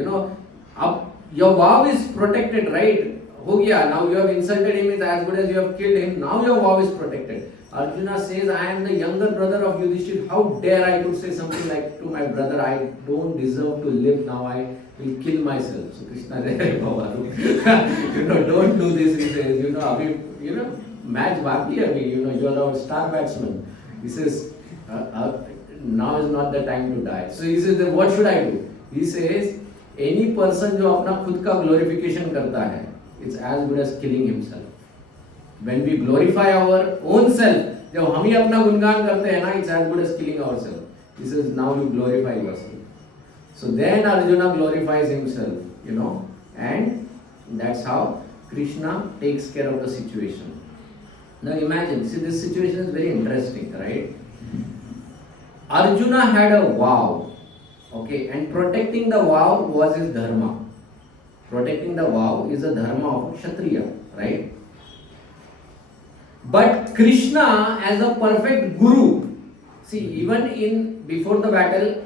Your vow is protected, right? Ho gaya. Now you have insulted him, it's as good as you have killed him. Now your vow is protected. Arjuna says, I am the younger brother of Yudhishthira. How dare I could say something like to my brother, I don't deserve to live now, I will kill myself. So Krishna says, don't do this. He says, match baki hai, you are our star batsman. He says, now is not the time to die. So he says, then what should I do? He says, any person जो अपना खुद का glorification करता है, it's as good as killing himself. When we glorify our own self, जब हम ही अपना गुणगान करते हैं ना, it's as good as killing ourselves. He says, now you glorify yourself. So then Arjuna glorifies himself, and that's how Krishna takes care of the situation. Now imagine, see, this situation is very interesting, right? Arjuna had a vow, okay, and protecting the vow was his dharma. Protecting the vow is a dharma of a Kshatriya, right? But Krishna, as a perfect guru, see, even before the battle,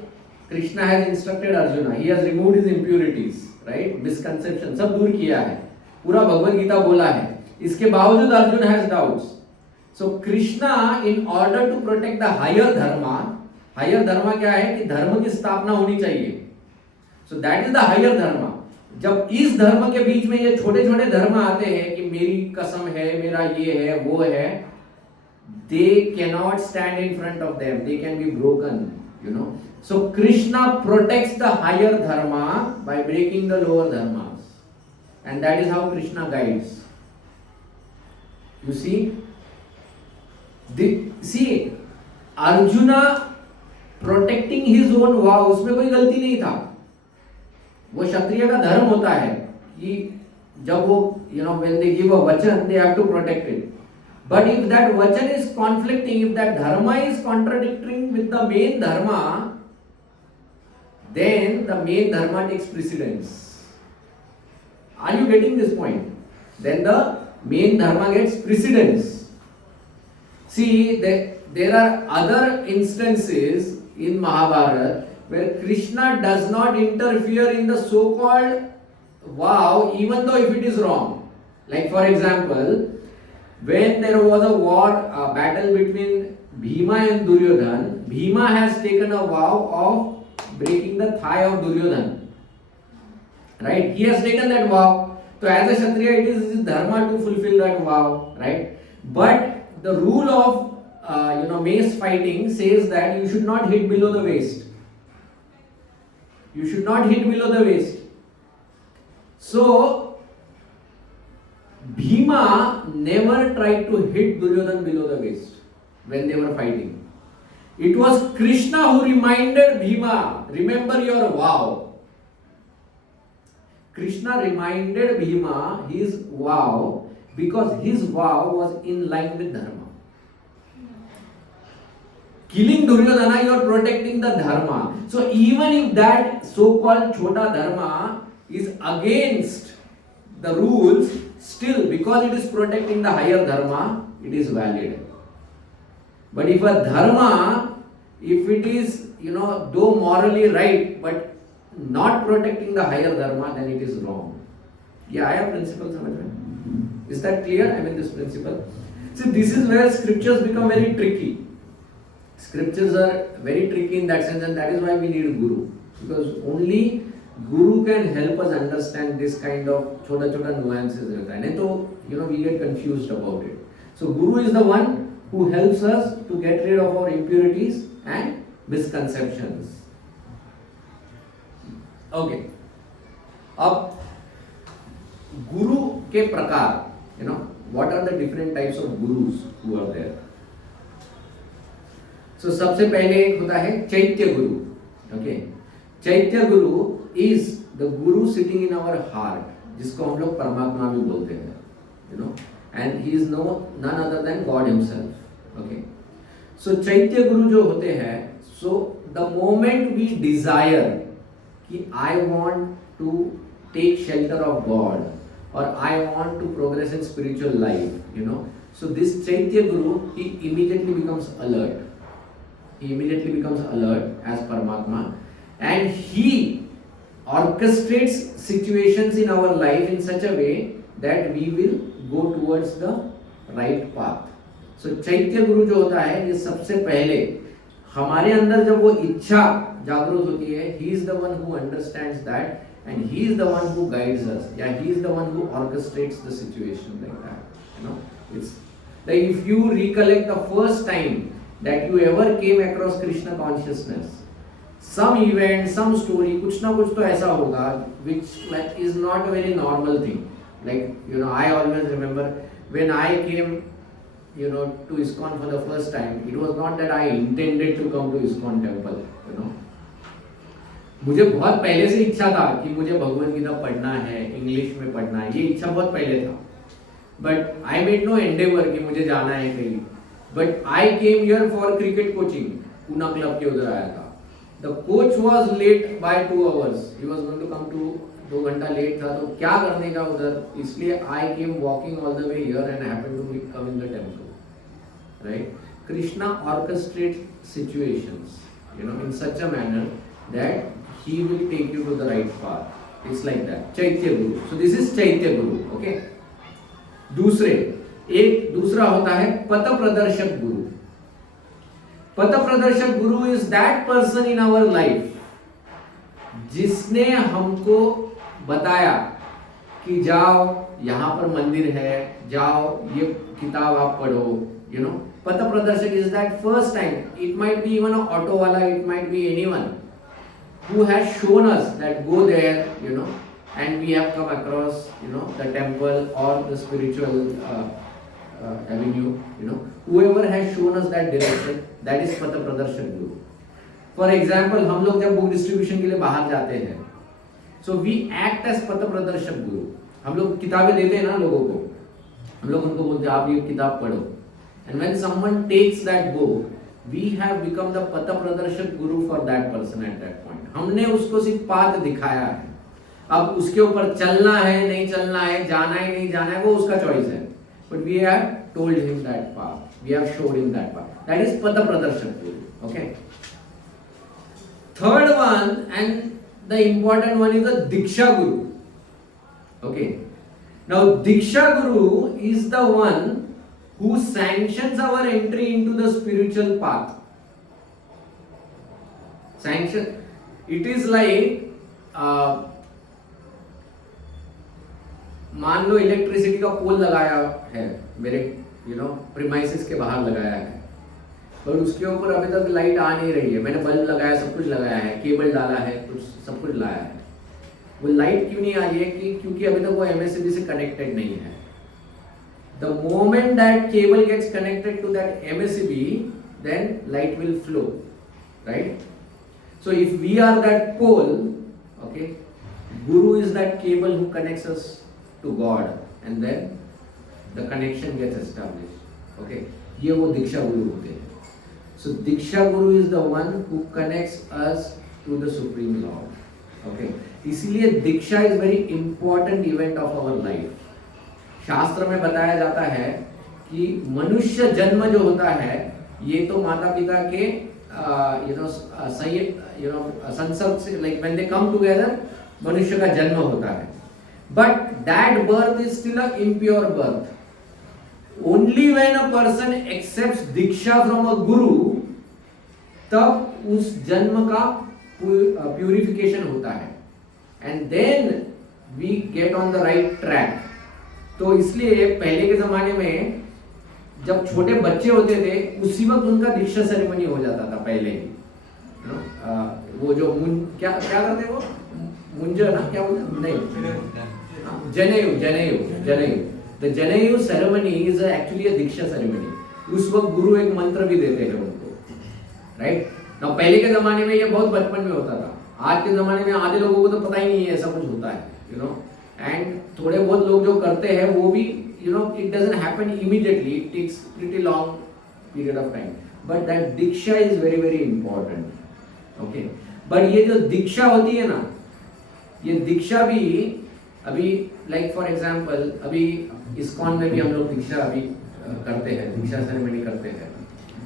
Krishna has instructed Arjuna. He has removed his impurities, right? Misconception, सब दूर किया है. पूरा भगवद गीता बोला है. इसके बावजूद Arjuna has doubts. So Krishna, in order to protect the higher dharma क्या है कि धर्म की स्थापना होनी चाहिए. So that is the higher dharma. जब इस धर्म के बीच में ये छोटे छोटे धर्म आते हैं कि मेरी कसम है, मेरा ये है, वो है, they cannot stand in front of them. They can be broken, So Krishna protects the higher dharma by breaking the lower dharmas. And that is how Krishna guides. You see? See, Arjuna protecting his own vow, उसमें कोई गलती नहीं था. वो क्षत्रिय का धर्म होता है कि जब वो when they give a vachan, they have to protect it. But if that vachan is conflicting, if that dharma is contradicting with the main dharma, then the main dharma takes precedence. Are you getting this point? Then the main dharma gets precedence. See, there are other instances in Mahabharata where Krishna does not interfere in the so-called vow, even though if it is wrong. Like for example, when there was a battle between Bhima and Duryodhan, Bhima has taken a vow of breaking the thigh of Duryodhan. Right? He has taken that vow. So as a Kshatriya, it is his dharma to fulfill that vow. Right? But the rule of mace fighting says that you should not hit below the waist. You should not hit below the waist. So Bhima never tried to hit Duryodhan below the waist when they were fighting. It was Krishna who reminded Bhima, remember your vow. Krishna reminded Bhima his vow because his vow was in line with dharma. Killing Duryodhana, you are protecting the dharma. So even if that so-called chota dharma is against the rules, still because it is protecting the higher dharma, it is valid. But if a dharma, if it is, though morally right, but not protecting the higher dharma, then it is wrong. Yeah, I have principle, samajh mein? Is that clear? I mean this principle. See, this is where scriptures become very tricky. Scriptures are very tricky in that sense, and that is why we need Guru. Because only Guru can help us understand this kind of chota nuances. And so, we get confused about it. So Guru is the one who helps us to get rid of our impurities and misconceptions. Okay. अब गुरु के प्रकार, you know, what are the different types of gurus who are there. So सबसे पहले एक होता है चैत्य गुरु. Okay, chaitya guru is the guru sitting in our heart, जिसको हम लोग परमात्मा भी बोलते हैं, you know, and he is none other than God himself. Okay, so chaitya guru जो होते हैं, so the moment we desire कि I want to take shelter of God or I want to progress in spiritual life, you know, so this Chaitya Guru, he immediately becomes alert. He immediately becomes alert as Paramatma, and he orchestrates situations in our life in such a way that we will go towards the right path. So Chaitya Guru जो होता है, ये सबसे पहले हमारे अंदर जब वो इच्छा जागृत होती है, he is the one who understands that, and he is the one who guides us. Yeah, he is the one who orchestrates the situation like that. You know, it's like if you recollect the first time that you ever came across Krishna consciousness, some event, some story, कुछ ना कुछ तो ऐसा होगा which like is not a very normal thing. Like, you know, I always remember when I came, you know, to ISKCON for the first time. It was not that I intended to come to ISKCON temple. You know, मुझे बहुत पहले से इच्छा था कि मुझे भगवद गीता पढ़ना है, इंग्लिश में पढ़ना है, ये इच्छा बहुत पहले था. But I made no endeavour कि मुझे जाना है कहीं. But I came here for cricket coaching, Poona club के उधर आया था. The coach was late by 2 hours. He was going to come to 2 घंटा लेट था, तो क्या करने का उधर, इसलिए I came walking all the way here and happened to come in the temple. Right, Krishna orchestrate situations, you know, in such a manner that he will take you to the right path. It's like that. Chaitya Guru. So this is Chaitya Guru. Okay. दूसरा होता है पथ प्रदर्शक गुरु. पथ प्रदर्शक गुरु is that person in our life जिसने हमको बताया कि जाओ यहाँ पर मंदिर है, जाओ ये किताब आप पढ़ो. You know, पथ प्रदर्शक is that first time. It might be even an auto wala, it might be anyone who has shown us that go there, you know, and we have come across, you know, the temple or the spiritual avenue, you know, whoever has shown us that direction, that is पथ प्रदर्शक गुरु. For example, हम लोग जब book distribution के लिए बाहर जाते हैं, so we act as पथ प्रदर्शक गुरु. हम लोग किताबें देते हैं ना लोगों को, हम लोग उनको बोलते हैं आप ये किताब पढ़ो, and when someone takes that book, we have become the पथ प्रदर्शक गुरु for that person at that point. हमने उसको सिर्फ पाथ दिखाया है. अब उसके ऊपर चलना है नहीं चलना है, जाना है नहीं जाना है, वो उसका चॉइस है. But we have told him that path. We have showed him that path. That is पथ प्रदर्शक गुरु. Okay. Third one and the important one is the Diksha Guru. Okay. Now Diksha Guru is the one who sanctions our entry into the spiritual path. Sanction. It is like मान लो electricity का पोल लगाया है मेरे, you no, premises के बाहर लगाया है, पर उसके ऊपर अभी तक लाइट आ नहीं रही है. मैंने बल्ब लगाया, सब कुछ लगाया है, केबल डाला है, कुछ सब कुछ लाया है, वो लाइट क्यों नहीं आ रही है? क्योंकि अभी तक वो एमएससीबी से कनेक्टेड नहीं है. The moment that cable gets connected to that MACB, then light will flow, right? So if we are that pole, okay, Guru is that cable who connects us to God, and then the connection gets established. Okay, ये वो दीक्षा गुरु होते हैं. So Diksha Guru is the one who connects us to the Supreme Lord. Okay, इसीलिए दीक्षा is very important event of our life. शास्त्र में बताया जाता है कि मनुष्य जन्म जो होता है, ये तो माता पिता के संसर्ग से, like when they come together, मनुष्य का जन्म होता है. But that birth is still an impure birth. Only when a person accepts diksha from a guru, तब उस जन्म का purification होता है, and then we get on the right track. तो इसलिए पहले के जमाने में जब छोटे बच्चे होते थे, उसी वक्त उनका दीक्षा सेरेमनी हो जाता था पहले ही. वो जो क्या करते वो मुंज ना क्या बोलते नहीं, janeu the janeu ceremony is actually a diksha ceremony. उस वक्त गुरु एक मंत्र भी देते हैं उनको, राइट ना। पहले के जमाने में ये बहुत बचपन में होता था, आज के जमाने में आधे लोगों को तो पता ही नहीं है ऐसा कुछ होता है, यू नो। एंड थोड़े बहुत लोग जो करते हैं वो भी, you know, it doesn't happen immediately, it takes pretty long period of time, but that diksha is very very important, okay। but ये जो दीक्षा होती है ना, ये दीक्षा भी अभी like for example अभी इस्कॉन में भी हम लोग दीक्षा अभी करते हैं, दीक्षा सेरेमनी करते हैं,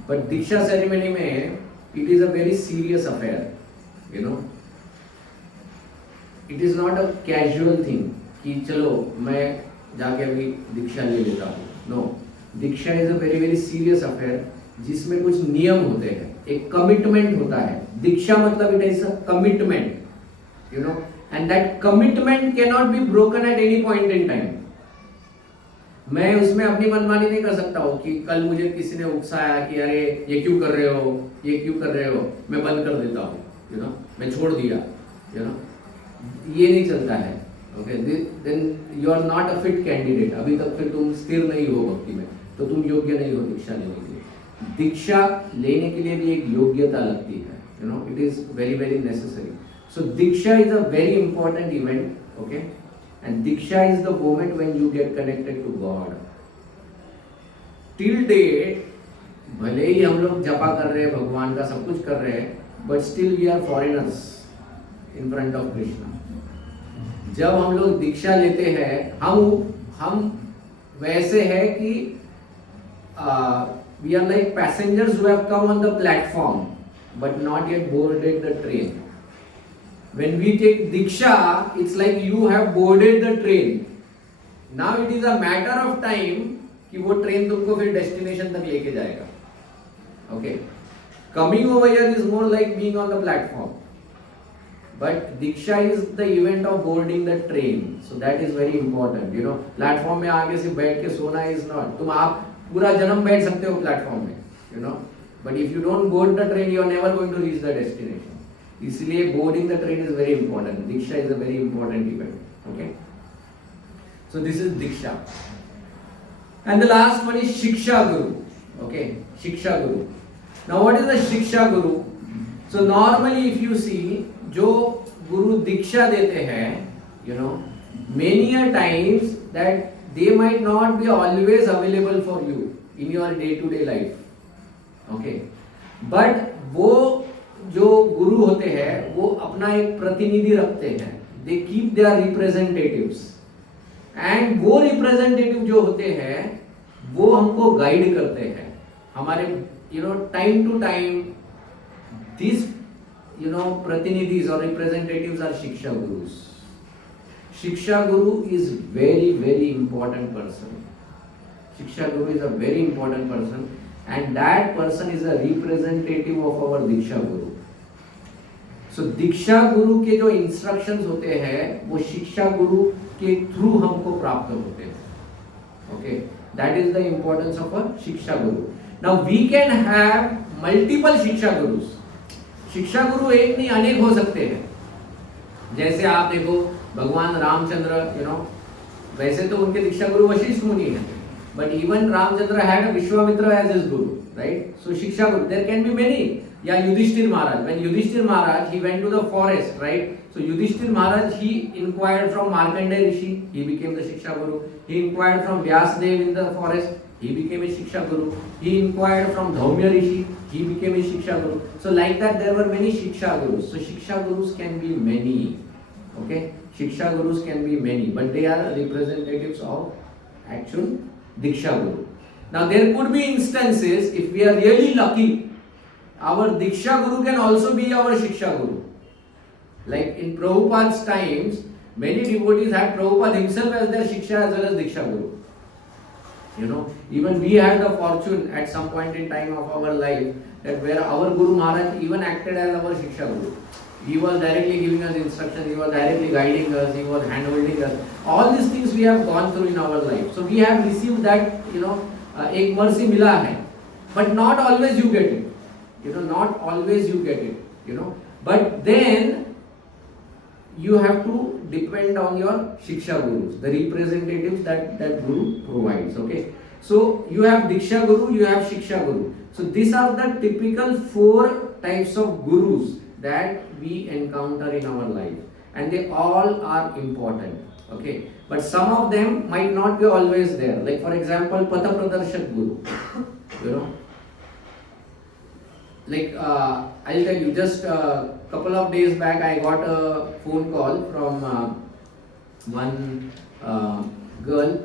but दीक्षा सेरेमनी में it is a very serious affair, you know, it is not a casual thing कि चलो मैं जाके अभी दीक्षा ले लेता हूँ, no. Diksha is a very very serious affair जिसमें कुछ नियम होते हैं, एक कमिटमेंट होता है। दीक्षा मतलब it is a commitment, you know, and that commitment can not be broken at any point in time. मैं उसमें अपनी मनमानी नहीं कर सकता हूँ कि कल मुझे किसी ने उकसाया कि अरे ये क्यों कर रहे हो, ये क्यों कर रहे हो, मैं बंद कर देता हूँ, यू नो, मैं छोड़ दिया, यू नो, ये नहीं चलता है, okay. Then you are not a fit candidate. अभी तक फिर तुम स्थिर नहीं हो भक्ति में, तो तुम योग्य नहीं हो दीक्षा लेने के लिए। दीक्षा लेने के लिए भी एक योग्यता लगती है, you know, it is very very necessary. So diksha is a very important event, okay, and diksha is the moment when you get connected to God. Till date भले ही हम लोग जपा कर रहे हैं, भगवान का सब कुछ कर रहे हैं, but still we are foreigners in front of Krishna. जब हम लोग दीक्षा लेते हैं, हम वैसे हैं कि we are like passengers who have come on the platform but not yet boarded the train. When we take diksha, it's like you have boarded the train. Now it is a matter of time कि वो train तुमको फिर destination तक लेके जाएगा, okay. Coming over here is more like being on the platform, but diksha is the event of boarding the train, so that is very important, you know। Platform में आगे से बैठ के सोना is not, तुम आप पूरा जन्म बैठ सकते हो प्लेटफॉर्म में, you know, but if you don't board the train you are never going to reach the destination। इसलिए boarding the train is very important। diksha is a very important event, okay। so this is diksha, and the last one is shiksha guru, okay। shiksha guru, now what is the shiksha guru? so normally if you see, जो गुरु दीक्षा देते हैं, you know, many a times that they might not be always available for you in your day to day life, okay, but वो जो गुरु होते हैं वो अपना एक प्रतिनिधि रखते हैं, they keep their representatives, and वो रिप्रेजेंटेटिव जो होते हैं वो हमको गाइड करते हैं हमारे, you know, time to time. This, you know, pratinidhis or representatives are shiksha gurus। shiksha guru is very very important person। shiksha guru is a very important person, and that person is a representative of our diksha guru। so diksha guru के जो instructions होते हैं वो शिक्षा गुरु के through हमको प्राप्त होते हैं, okay। that is the importance of a shiksha guru। now we can have multiple shiksha gurus। शिक्षा गुरु एक नहीं अनेक हो सकते हैं। जैसे आप देखो भगवान रामचंद्र, यू नो, वैसे तो उनके दीक्षा गुरु वशिष्ठ मुनि हैं, but even Ramachandra had Vishwamitra as his guru, right. So shiksha guru there can be many. या Yudhishthira Maharaj, when Yudhishthira Maharaj he went to the forest, right. So Yudhishthira Maharaj he inquired from Markandeya rishi, he became the shiksha guru. He inquired from Vyasadeva in the forest, he became a shiksha guru। he inquired from dhaumya rishi, he became a shiksha guru। so like that there were many shiksha gurus। so shiksha gurus can be many, okay। shiksha gurus can be many, but they are representatives of actual diksha guru। now there could be instances, if we are really lucky, our diksha guru can also be our shiksha guru। like in Prabhupada's times, many devotees had Prabhupada himself as their shiksha as well as diksha guru, you know। even we had the fortune at some point in time of our life that where our Guru Maharaj even acted as our shiksha guru। he was directly giving us instruction, he was directly guiding us, he was hand holding us। all these things we have gone through in our life, so we have received that, you know, एक mercy मिला है, but not always you get it, you know, not always you get it, you know। but then you have to depend on your Shiksha Gurus, the representatives that Guru provides. Okay, so you have Diksha Guru, you have Shiksha Guru. So these are the typical 4 types of Gurus that we encounter in our life, and they all are important. Okay, but some of them might not be always there. Like for example, Patha Pradarshak Guru. You know, like I'll tell you, just a couple of days back I got a phone call from one girl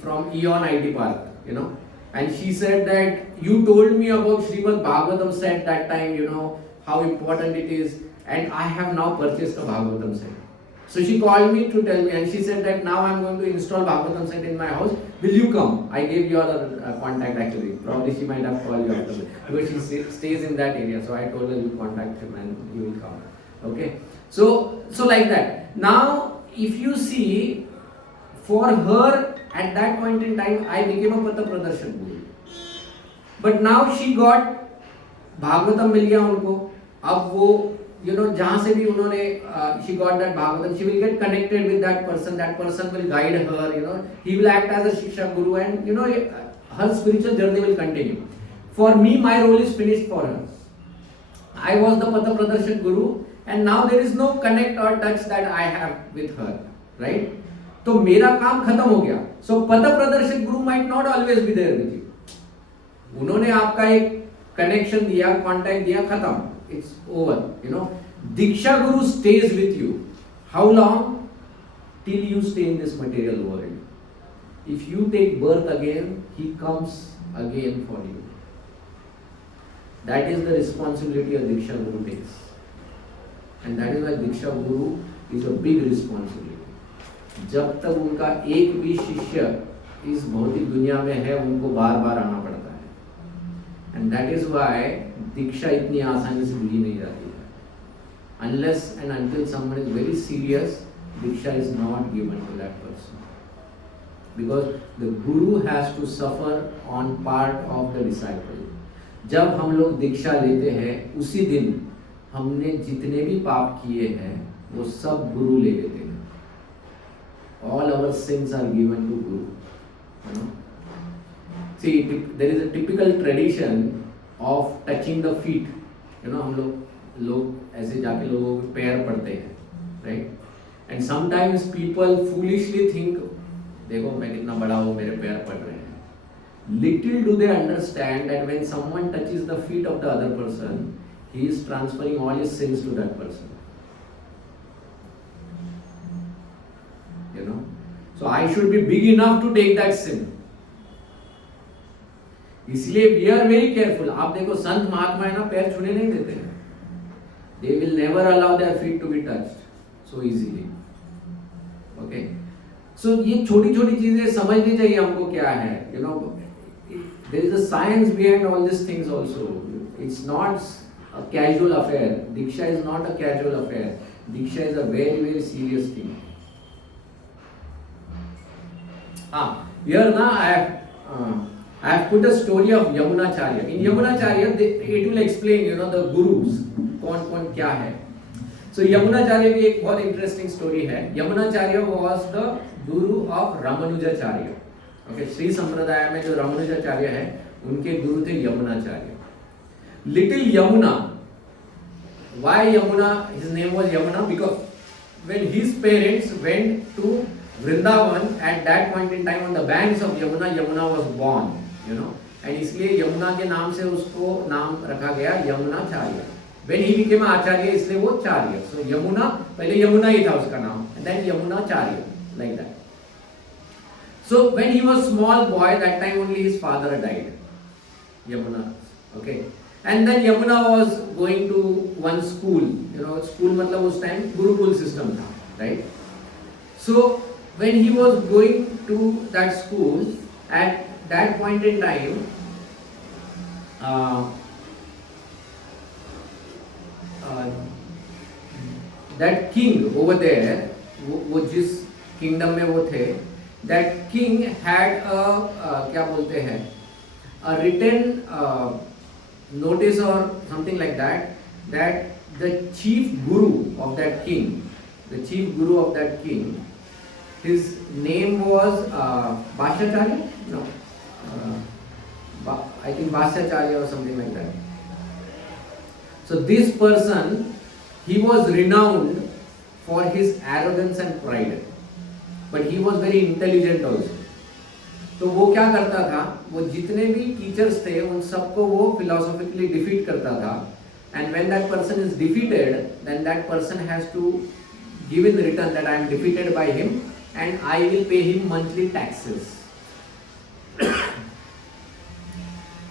from Eon IT Park, you know, and she said that you told me about Srimad Bhagavatam set that time, you know, how important it is, and I have now purchased a Bhagavatam set. So she called me to tell me, and she said that now I'm going to install Bhagavatam set in my house. Will you come? I gave your contact actually. Probably she might have called you after that, because she stays in that area. So I told her you contact him and he will come. Okay. So like that. Now, if you see, for her at that point in time, I became a Patha Pradarshak Guru. But now she got Bhagavatam मिल गया उनको. अब वो जहाँ से भी उन्होंने she got that Bhagavatam, she will get connected with that person will guide her, he will act as a Shiksha Guru, and her spiritual journey will continue. For me, my role is finished for her. I was the Patha Pradarshak Guru, and now there is no connect or touch that I have with her, right? तो मेरा काम खत्म हो गया. So Patha Pradarshak Guru might not always be there with you. उन्होंने आपका एक connection दिया, कांटेक्ट दिया, खत्म. It's over, Diksha Guru stays with you. How long? Till you stay in this material world. If you take birth again, he comes again for you. That is the responsibility a Diksha Guru takes. And that is why Diksha Guru is a big responsibility. जब तक उनका एक भी शिष्य इस भौतिक दुनिया में है, उनको बार बार आना पड़ता है. And that is why दीक्षा इतनी आसानी से दी नहीं जाती है. Unless and until someone is very serious, Diksha is not given to that person. Because the Guru has to suffer on part of the disciple. जब हम लोग दीक्षा लेते हैं, उसी दिन हमने जितने भी पाप किए हैं, वो सब गुरु ले लेते हैं. All our sins are given to Guru. See, there is a typical tradition of touching the feet. हम लोग ऐसे जाके लोगों के पैर पड़ते हैं, right? And sometimes people foolishly think, देखो मैं कितना बड़ा हूँ, मेरे पैर पड़ रहे हैं. Little do they understand that when someone touches the feet of the other person, he is transferring all his sins to that person. So I should be big enough to take that sin. इसलिए we are very careful. आप देखो संत महात्मा है ना, पैर छूने नहीं देते हैं. They will never allow their feet to be touched so easily. Okay. So ये छोटी छोटी चीजें समझनी चाहिए हमको क्या है. There is a science behind all these things also. It's not a casual affair. Diksha is not a casual affair. Diksha is a very, very serious thing. Here now I have put a story of Yamunacharya. In Yamunacharya, it will explain, the gurus, कौन क्या है. So Yamunacharya की एक बहुत interesting story है. Yamunacharya was the guru of Ramanujacharya. Okay, Shri संप्रदाय में जो रामानुजाचार्य है, उनके गुरु थे Yamunacharya. Little Yamuna. Why Yamuna? His name was Yamuna because when his parents went to Vrindavan, at that point in time on the banks of Yamuna, Yamuna was born, and इसलिए यमुना के नाम से उसको नाम रखा गया यमुनाचार्य. When he became आचार्य, इसलिए वो चार्य. So यमुना, पहले यमुना ही था उसका नाम, and then Yamunacharya, like that. So when he was small boy, that time only his father died, Yamuna. Okay, and then Yamuna was going to one school. School मतलब उस time Gurukul system था, right? So when he was going to that school, at that point in time, that king over there, वो जिस kingdom में वो थे, that king had a क्या बोलते हैं, a written notice or something like that, that the chief guru of that king the chief guru of that king, his name was Bhashyacharya? No. I think Bhashyacharya or something like that. So this person, he was renowned for his arrogance and pride. But he was very intelligent also. तो वो क्या करता था, वो जितने भी teachers थे उन सबको वो philosophically defeat करता था. And when that person is defeated, then that person has to give in return that I am defeated by him and I will pay him monthly taxes.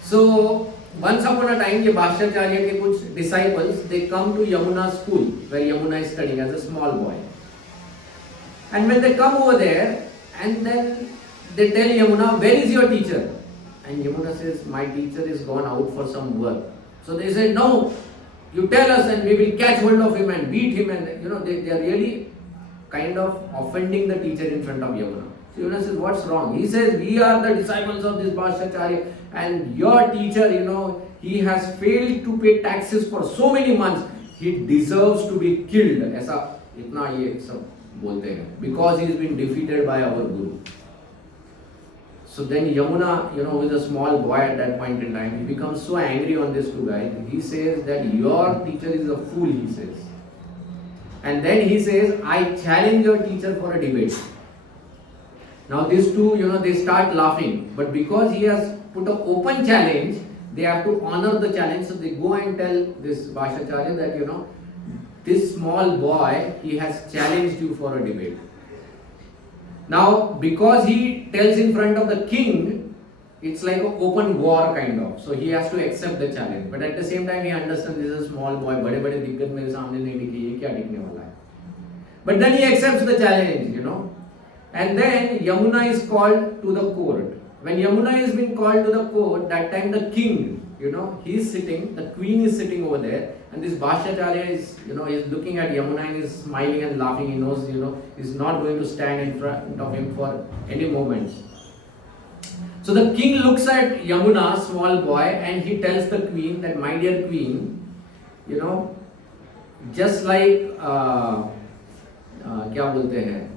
So once upon a time, ये भाष्याचार्य के कुछ disciples, they come to Yamuna school where Yamuna is studying as a small boy. And when they come over there, and then they tell Yamuna, where is your teacher? And Yamuna says, my teacher is gone out for some work. So they say, no, you tell us and we will catch hold of him and beat him. And they are really kind of offending the teacher in front of Yamuna. So Yamuna says, what's wrong? He says, we are the disciples of this Bhashyacharya and your teacher, he has failed to pay taxes for so many months. He deserves to be killed. ऐसा इतना ये सब बोलते हैं. Because he has been defeated by our Guru. So then Yamuna, with a small boy at that point in time, he becomes so angry on this two guys. He says that your teacher is a fool, he says. And then he says, I challenge your teacher for a debate. Now these two, they start laughing. But because he has put an open challenge, they have to honor the challenge. So they go and tell this Bhashyacharya that, this small boy, he has challenged you for a debate. Now, because he tells in front of the king, it's like an open war kind of. So he has to accept the challenge. But at the same time, he understands this is a small boy. बड़े-बड़े दिक्कत मेरे सामने नहीं दिखी, ये क्या दिखने वाला है? But then he accepts the challenge, And then Yamuna is called to the court. When Yamuna is being called to the court, that time the king, he is sitting, the queen is sitting over there, and this Bhashyacharya is, is looking at Yamuna and is smiling and laughing. He knows, he's not going to stand in front of him for any moment. So the king looks at Yamuna, small boy, and he tells the queen that, my dear queen, just like, क्या बोलते हैं?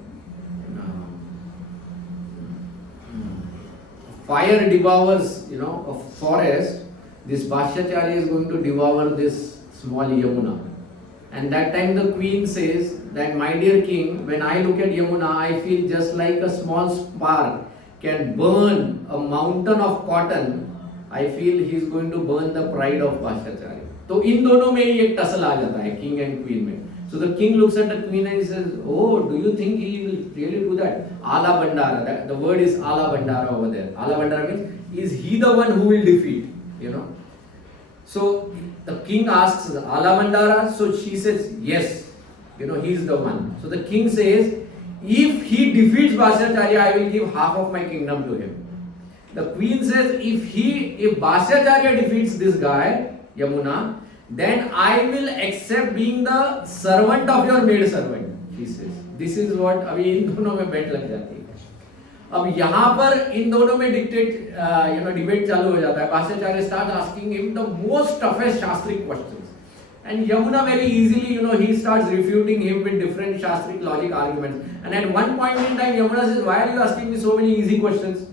Fire devours, a forest. This Bhashyacharya is going to devour this small Yamuna. And that time the queen says that, my dear king, when I look at Yamuna, I feel just like a small spark can burn a mountain of cotton. I feel he is going to burn the pride of Bhashyacharya. तो इन दोनों में ही एक tussle आ जाता है, king and queen में. So the king looks at the queen and he says, oh, do you think he will really do that? Ala Bandara, the word is Ala Bandara over there. Ala Bandara means, is he the one who will defeat? So the king asks, Ala Bandara? So she says, yes, he is the one. So the king says, if he defeats Bhashyacharya, I will give half of my kingdom to him. The queen says, if Bhashyacharya defeats this guy, Yamuna, then I will accept being the servant of your maid servant, he says. This is what, अभी इन दोनों में bet लग जाती है. अब यहाँ पर इन दोनों में debate चालू हो जाता है. Bhashyacharya starts asking him the most toughest Shastric questions. And Yamuna very easily, he starts refuting him with different Shastric logic arguments. And at one point in time, Yamuna says, why are you asking me so many easy questions?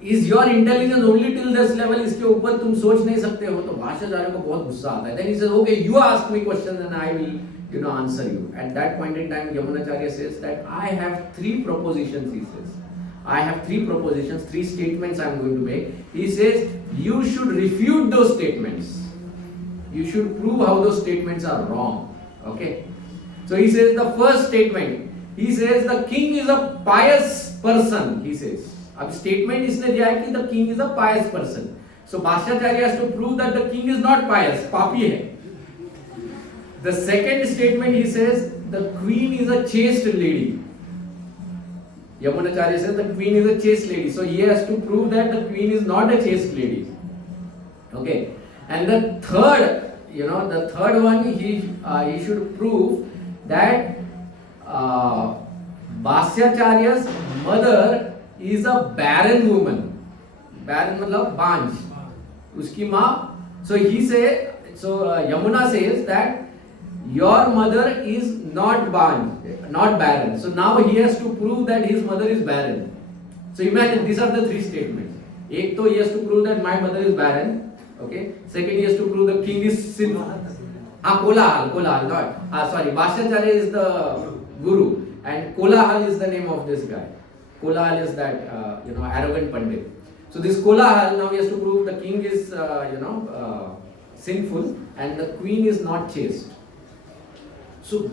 Is your intelligence only till this level? इसके ऊपर तुम सोच नहीं सकते हो? तो भाष्याचार्य को बहुत गुस्सा आता है. Then he says, okay, you ask me questions and I will, answer you. At that point in time, Yamunacharya says that I have 3 propositions. He says, I have 3 propositions, 3 statements I am going to make. He says, you should refute those statements. You should prove how those statements are wrong. Okay. So he says the first statement. He says the king is a pious person. He says. अब statement इसने दिया है कि the king is a pious person. So Bhashyacharya has to prove that the king is not pious, पापी है. The second statement he says the queen is a chaste lady. Yamunacharya says the queen is a chaste lady. So he has to prove that the queen is not a chaste lady. Okay. And the third, the third one he should prove that Bhashyacharya's mother is a barren woman. Barren मतलब बांझ. उसकी माँ. So Yamuna says that your mother is not barren. So now he has to prove that his mother is barren. So imagine these are the three statements. एक तो he has to prove that my mother is barren. Okay. Second, he has to prove the king is sinful. Kolahal, not. Sorry, Bhashyacharya is the guru, and Kolahal is the name of this guy. Kolahal is that arrogant pandit. So this Kolahal, now he has to prove the king is sinful and the queen is not chaste. So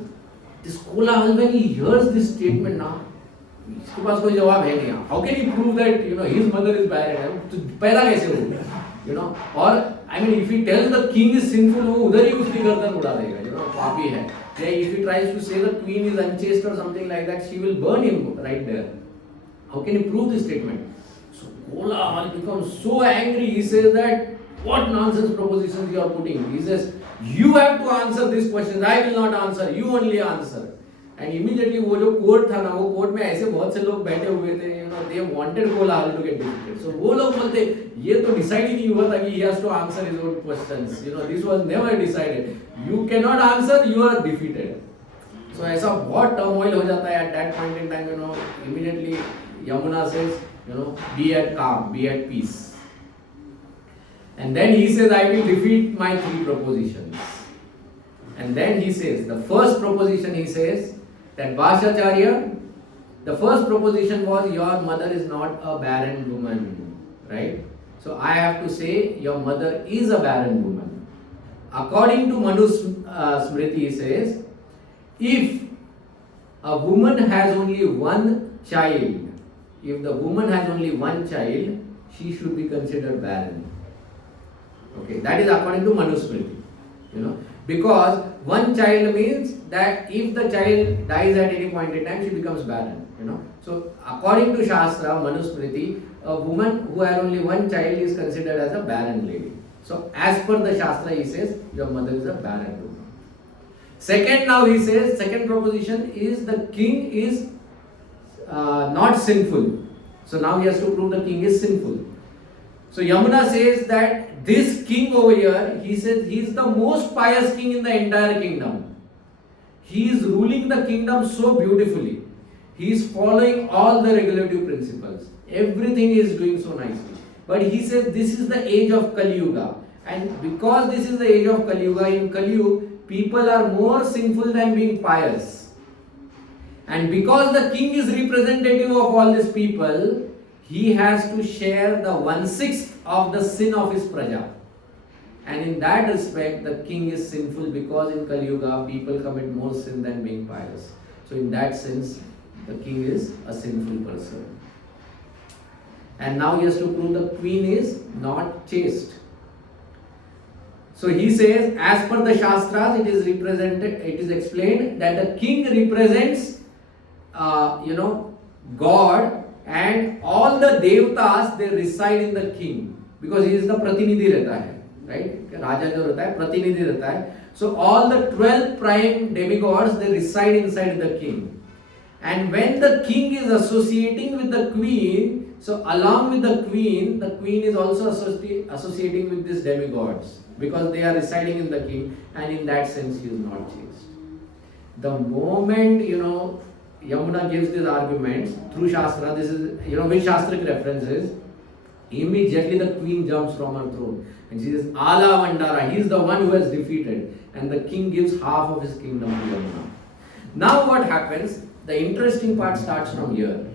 this Kolahal, when he hears this statement now, इसके पास कोई जवाब है नहीं. How can he prove that his mother is barren? तो पैदा कैसे होगा? और I mean, if he tells the king is sinful, वो उधर ही उसकी गर्दन उड़ा देगा. पापी है. If he tries to say the queen is unchaste or something like that, she will burn him right there. How can he prove this statement? So Kolahal becomes so angry. He says that what nonsense propositions you are putting. He says you have to answer these questions. I will not answer. You only answer. And immediately वो जो court था ना, वो court में ऐसे बहुत से लोग बैठे हुए थे. They wanted Kolahal to get defeated. So वो लोग बोलते ये तो decide ही नहीं हुआ था कि he has to answer his own questions. This was never decided. You cannot answer. You are defeated. So ऐसा बहुत turmoil हो जाता है at that point in time. Immediately Yamuna says, be at calm, be at peace. And then he says, I will defeat my three propositions. And then he says, the first proposition he says, that Bhashyacharya, the first proposition was your mother is not a barren woman, right? So I have to say your mother is a barren woman. According to Manu Smriti, he says, if a woman has only one child, if the woman has only one child, she should be considered barren. Okay, that is according to Manu Smriti. Because one child means that if the child dies at any point in time, she becomes barren. So according to Shastra, Manu Smriti, a woman who has only one child is considered as a barren lady. So as per the Shastra, he says your mother is a barren woman. Second, now he says, second proposition is the king is not sinful. So now he has to prove the king is sinful. So Yamuna says that this king over here, he says he is the most pious king in the entire kingdom. He is ruling the kingdom so beautifully. He is following all the regulative principles. Everything he is doing so nicely. But he says this is the age of Kali Yuga. And because this is the age of Kali Yuga, in Kali Yuga, people are more sinful than being pious. And because the king is representative of all these people, he has to share the 1/6 of the sin of his praja. And in that respect, the king is sinful because in Kali Yuga, people commit more sin than being pious. So in that sense, the king is a sinful person. And now he has to prove the queen is not chaste. So he says, as per the Shastras, it is explained that the king represents, God, and all the devtas, they reside in the king because he is the pratinidhi रहता है, right? राजा जो रहता है प्रतिनिधि रहता है. So all the 12 prime demigods, they reside inside the king. And when the king is associating with the queen, so along with the queen is also associating with these demigods because they are residing in the king, and in that sense he is not chaste. The moment Yamuna gives these arguments through Shastra, this is which Shastric references, immediately the queen jumps from her throne and she says, Ala Vandara, he is the one who has defeated, and the king gives half of his kingdom to Yamuna. Now what happens? The interesting part starts from here.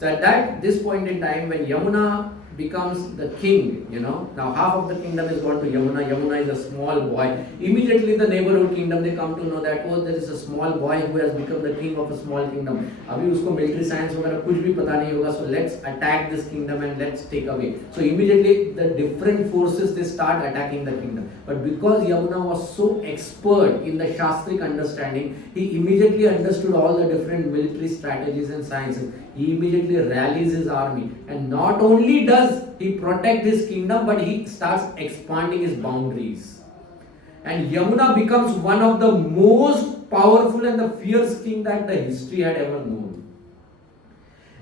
So at this point in time, when Yamuna becomes the king, now half of the kingdom is gone to Yamuna. Yamuna is a small boy. Immediately the neighborhood kingdom, they come to know that, oh, there is a small boy who has become the king of a small kingdom. अभी उसको military science वगैरह कुछ भी पता नहीं होगा, so let's attack this kingdom and let's take away. So immediately the different forces, they start attacking the kingdom. But because Yamuna was so expert in the Shastric understanding, he immediately understood all the different military strategies and sciences. He immediately rallies his army, and not only does he protect his kingdom, but he starts expanding his boundaries. And Yamuna becomes one of the most powerful and the fierce king that the history had ever known.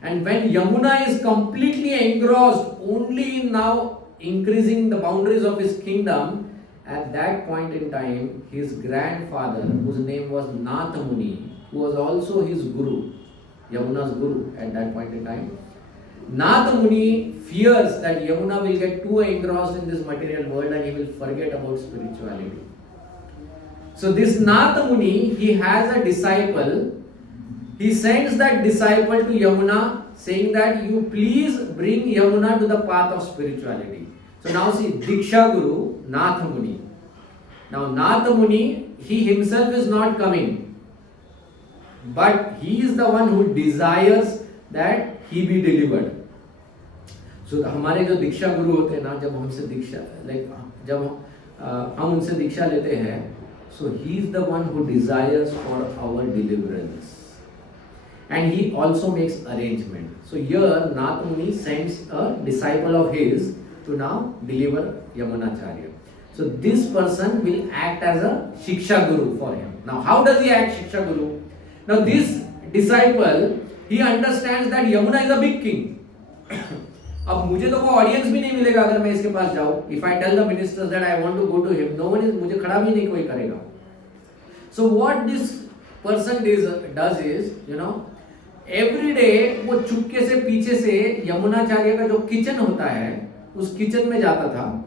And when Yamuna is completely engrossed only in now increasing the boundaries of his kingdom, at that point in time, his grandfather, whose name was Nath Muni, who was also his guru, Yamuna's guru at that point in time, Nath Muni fears that Yamuna will get too engrossed in this material world and he will forget about spirituality. So this Nath Muni, he has a disciple. He sends that disciple to Yamuna saying that you please bring Yamuna to the path of spirituality. So now see, Diksha Guru, Nath Muni. Now Nath Muni, he himself is not coming. But he is the one who desires that he be delivered. So हमारे जो दीक्षा गुरु होते हैं ना, जब हमसे दीक्षा जब हम उनसे दीक्षा लेते हैं, so he is the one who desires for our deliverance. And he also makes arrangement. So here Nath Muni sends a disciple of his to now deliver Yamunacharya. So this person will act as a Shiksha Guru for him. Now how does he act Shiksha Guru? Now this disciple, he understands that Yamuna is a big king. अब मुझे तो वो audience भी नहीं मिलेगा अगर मैं इसके पास जाऊं. If I tell the ministers that I want to go to him, no one is, मुझे खड़ा भी नहीं कोई करेगा. So what this person does is, you know, every day वो चुपके से पीछे से यमुनाचार्य का जो किचन होता है उस किचन में जाता था,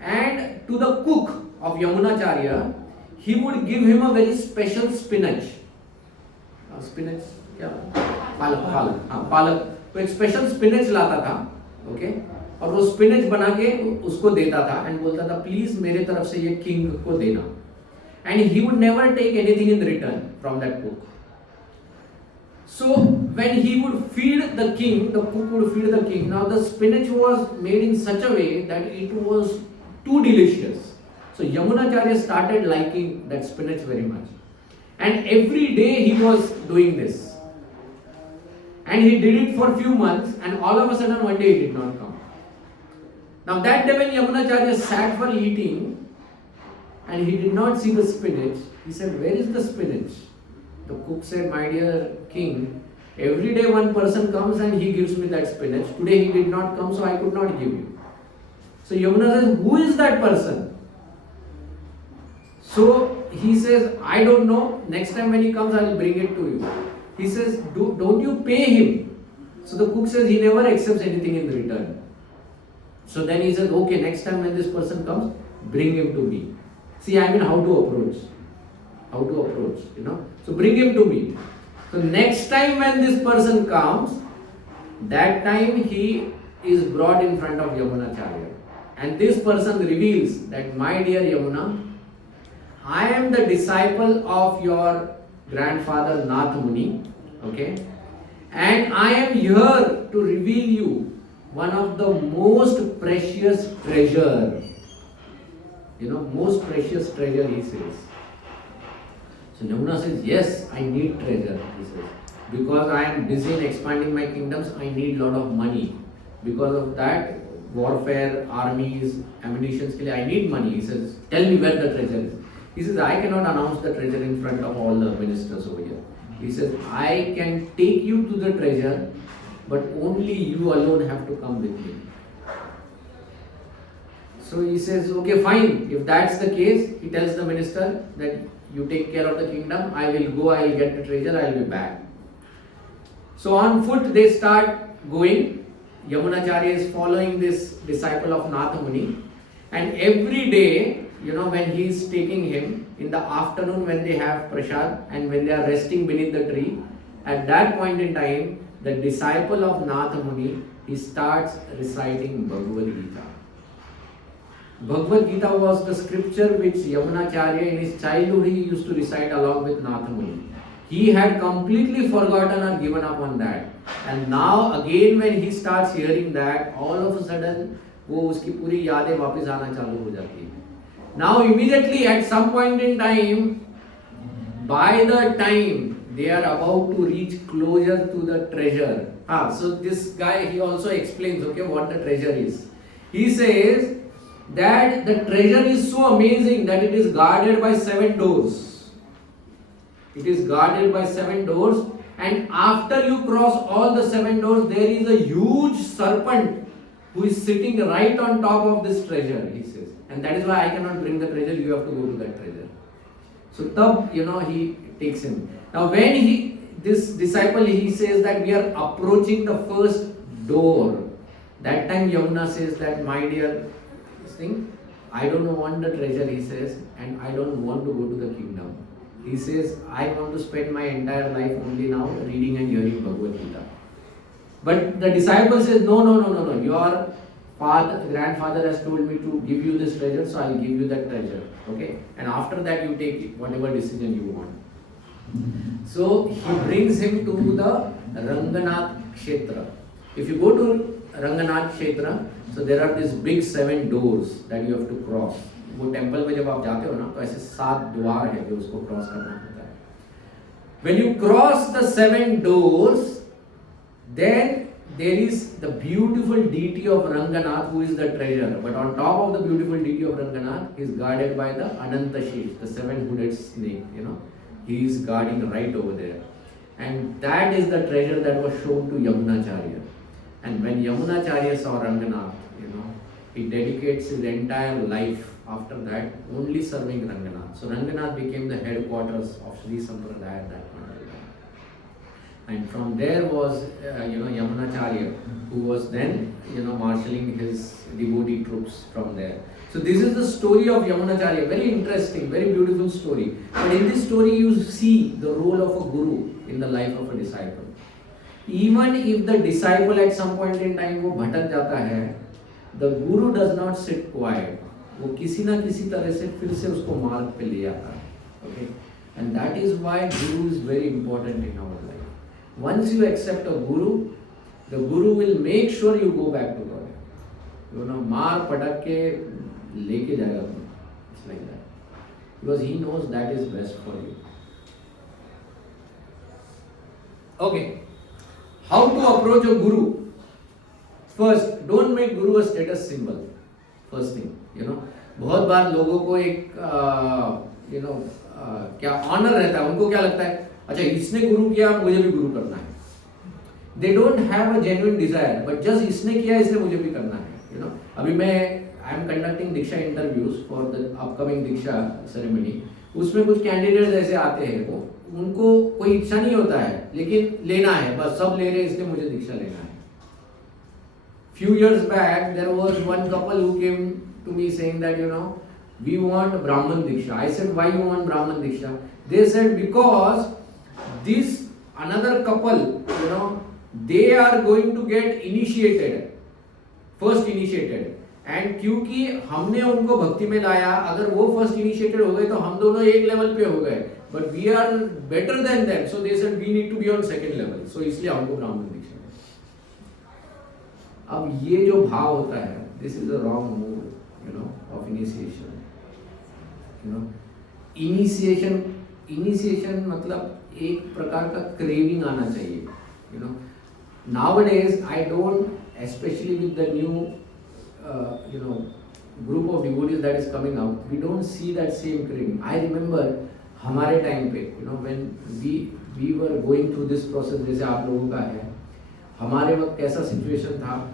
and to the cook of Yamunacharya he would give him a very special spinach. Spinach क्या? पालक. तो एक स्पेशल स्पिनच लाता था, ओके, और वो स्पिनच बना के उसको देता था एंड बोलता था प्लीज मेरे तरफ से ये किंग को देना. And he would never take anything in return from that cook. So when he would feed the king, the cook would feed the king. Now the spinach was made in such a way that it was too delicious. So Yamunacharya started liking that spinach very much. And every day he was doing this. And he did it for a few months, and all of a sudden one day he did not come. Now that day when Yamunacharya sat for eating and he did not see the spinach, he said, where is the spinach? The cook said, my dear king, every day one person comes and he gives me that spinach. Today he did not come, so I could not give you. So Yamuna says, who is that person? So he says, I don't know. Next time when he comes, I will bring it to you. He says, don't you pay him? So the cook says, he never accepts anything in return. So then he says, okay, next time when this person comes, bring him to me. See, I mean, how to approach, you know. So bring him to me. So next time when this person comes, that time he is brought in front of Yamunacharya. And this person reveals that, my dear Yamuna, I am the disciple of your grandfather Nath Muni, okay, and I am here to reveal you one of the most precious treasure, you know, most precious treasure, he says. So Yamuna says, yes, I need treasure, he says, because I am busy in expanding my kingdoms, I need lot of money. Because of that, warfare, armies, ammunitions, I need money. He says, tell me where the treasure is. He says, I cannot announce the treasure in front of all the ministers over here. He says, I can take you to the treasure, but only you alone have to come with me. So he says, okay, fine. If that's the case, he tells the minister that you take care of the kingdom, I will go, I will get the treasure, I will be back. So on foot they start going. Yamunacharya is following this disciple of Nath Muni, and every day, you know, when he is taking him in the afternoon when they have prasad and when they are resting beneath the tree, at that point in time, the disciple of Nath Muni, he starts reciting Bhagavad Gita. Bhagavad Gita was the scripture which Yamunacharya in his childhood he used to recite along with Nath Muni. He had completely forgotten or given up on that. And now again when he starts hearing that, all of a sudden वो उसकी पूरी यादें वापस आना चालू हो जाती है. Now immediately at some point in time, by the time they are about to reach closer to the treasure, so this guy, he also explains, okay, what the treasure is. He says that the treasure is so amazing that it is guarded by 7 doors. It is guarded by 7 doors, and after you cross all the 7 doors, there is a huge serpent who is sitting right on top of this treasure, he says. And that is why I cannot bring the treasure, you have to go to that treasure. So tab, he takes him. Now when this disciple, he says that we are approaching the first door. That time Yamuna says that, my dear thing, I don't want the treasure, he says, and I don't want to go to the kingdom. He says, I want to spend my entire life only now reading and hearing Bhagavad Gita. But the disciple says, no, your grandfather has told me to give you this treasure, so I'll give you that treasure. Okay? And after that you take whatever decision you want. So he brings him to the Ranganath Kshetra. If you go to Ranganath Kshetra, so there are these big 7 doors that you have to cross. वो temple में जब आप जाते हो ना, तो ऐसे 7 द्वार है जो उसको क्रॉस करना होता है. When you cross the 7 doors, then there is the beautiful deity of Ranganath, who is the treasure. But on top of the beautiful deity of Ranganath, he is guarded by the Anantashesh, the 7-hooded snake. He is guarding right over there. And that is the treasure that was shown to Yamunacharya. And when Yamunacharya saw Ranganath, he dedicates his entire life after that only serving Ranganath. So Ranganath became the headquarters of Sri Sampradaya at that point of time. And from there was, Yamunacharya, who was then, marshalling his devotee troops from there. So this is the story of Yamunacharya. Very interesting, very beautiful story. But in this story you see the role of a guru in the life of a disciple. Even if the disciple at some point in time वो भटक जाता है, the guru does not sit quiet. वो किसी ना किसी तरह से फिर से उसको मार्ग पे ले आता है. Okay? And that is why guru is very important in our life. Once you accept a guru, the guru will make sure you go back to God. मार पटक के लेके जाएगा तुम. It's like that. Because he knows that is best for you. Okay. How to approach a guru? First, don't make guru a status symbol. First thing, बहुत बार लोगों को एक क्या ऑनर रहता है, उनको क्या लगता है, अच्छा इसने गुरु किया मुझे भी गुरु करना है. They don't have a genuine desire, but just इसने किया इसलिए मुझे भी करना है. अभी I am conducting Diksha interviews for the upcoming Diksha ceremony. उसमें कुछ कैंडिडेट्स ऐसे आते हैं, उनको कोई इच्छा नहीं होता है, लेकिन लेना है, बस सब ले रहे हैं इसलिए मुझे दीक्षा लेना है. Few years back, there was one couple who came to me saying that, we want Brahman Diksha. I said, why you want Brahman Diksha? They said, because this another couple, they are going to get initiated, first initiated. And क्योंकि हमने उनको भक्ति में लाया, अगर वो first initiated हो गए तो हम दोनों एक level पे हो गए. But we are better than them. So they said, we need to be on second level. So इसलिए हमको ब्राह्मण दीक्षा. अब ये जो भाव होता है, this is the wrong move, of initiation. Initiation मतलब एक प्रकार का craving आना चाहिए. Nowadays I don't, especially with the new, group of devotees that is coming out, we don't see that same craving. I remember हमारे time पे, when we were going through this process जैसे आप लोगों का है, हमारे वक्त कैसा situation था,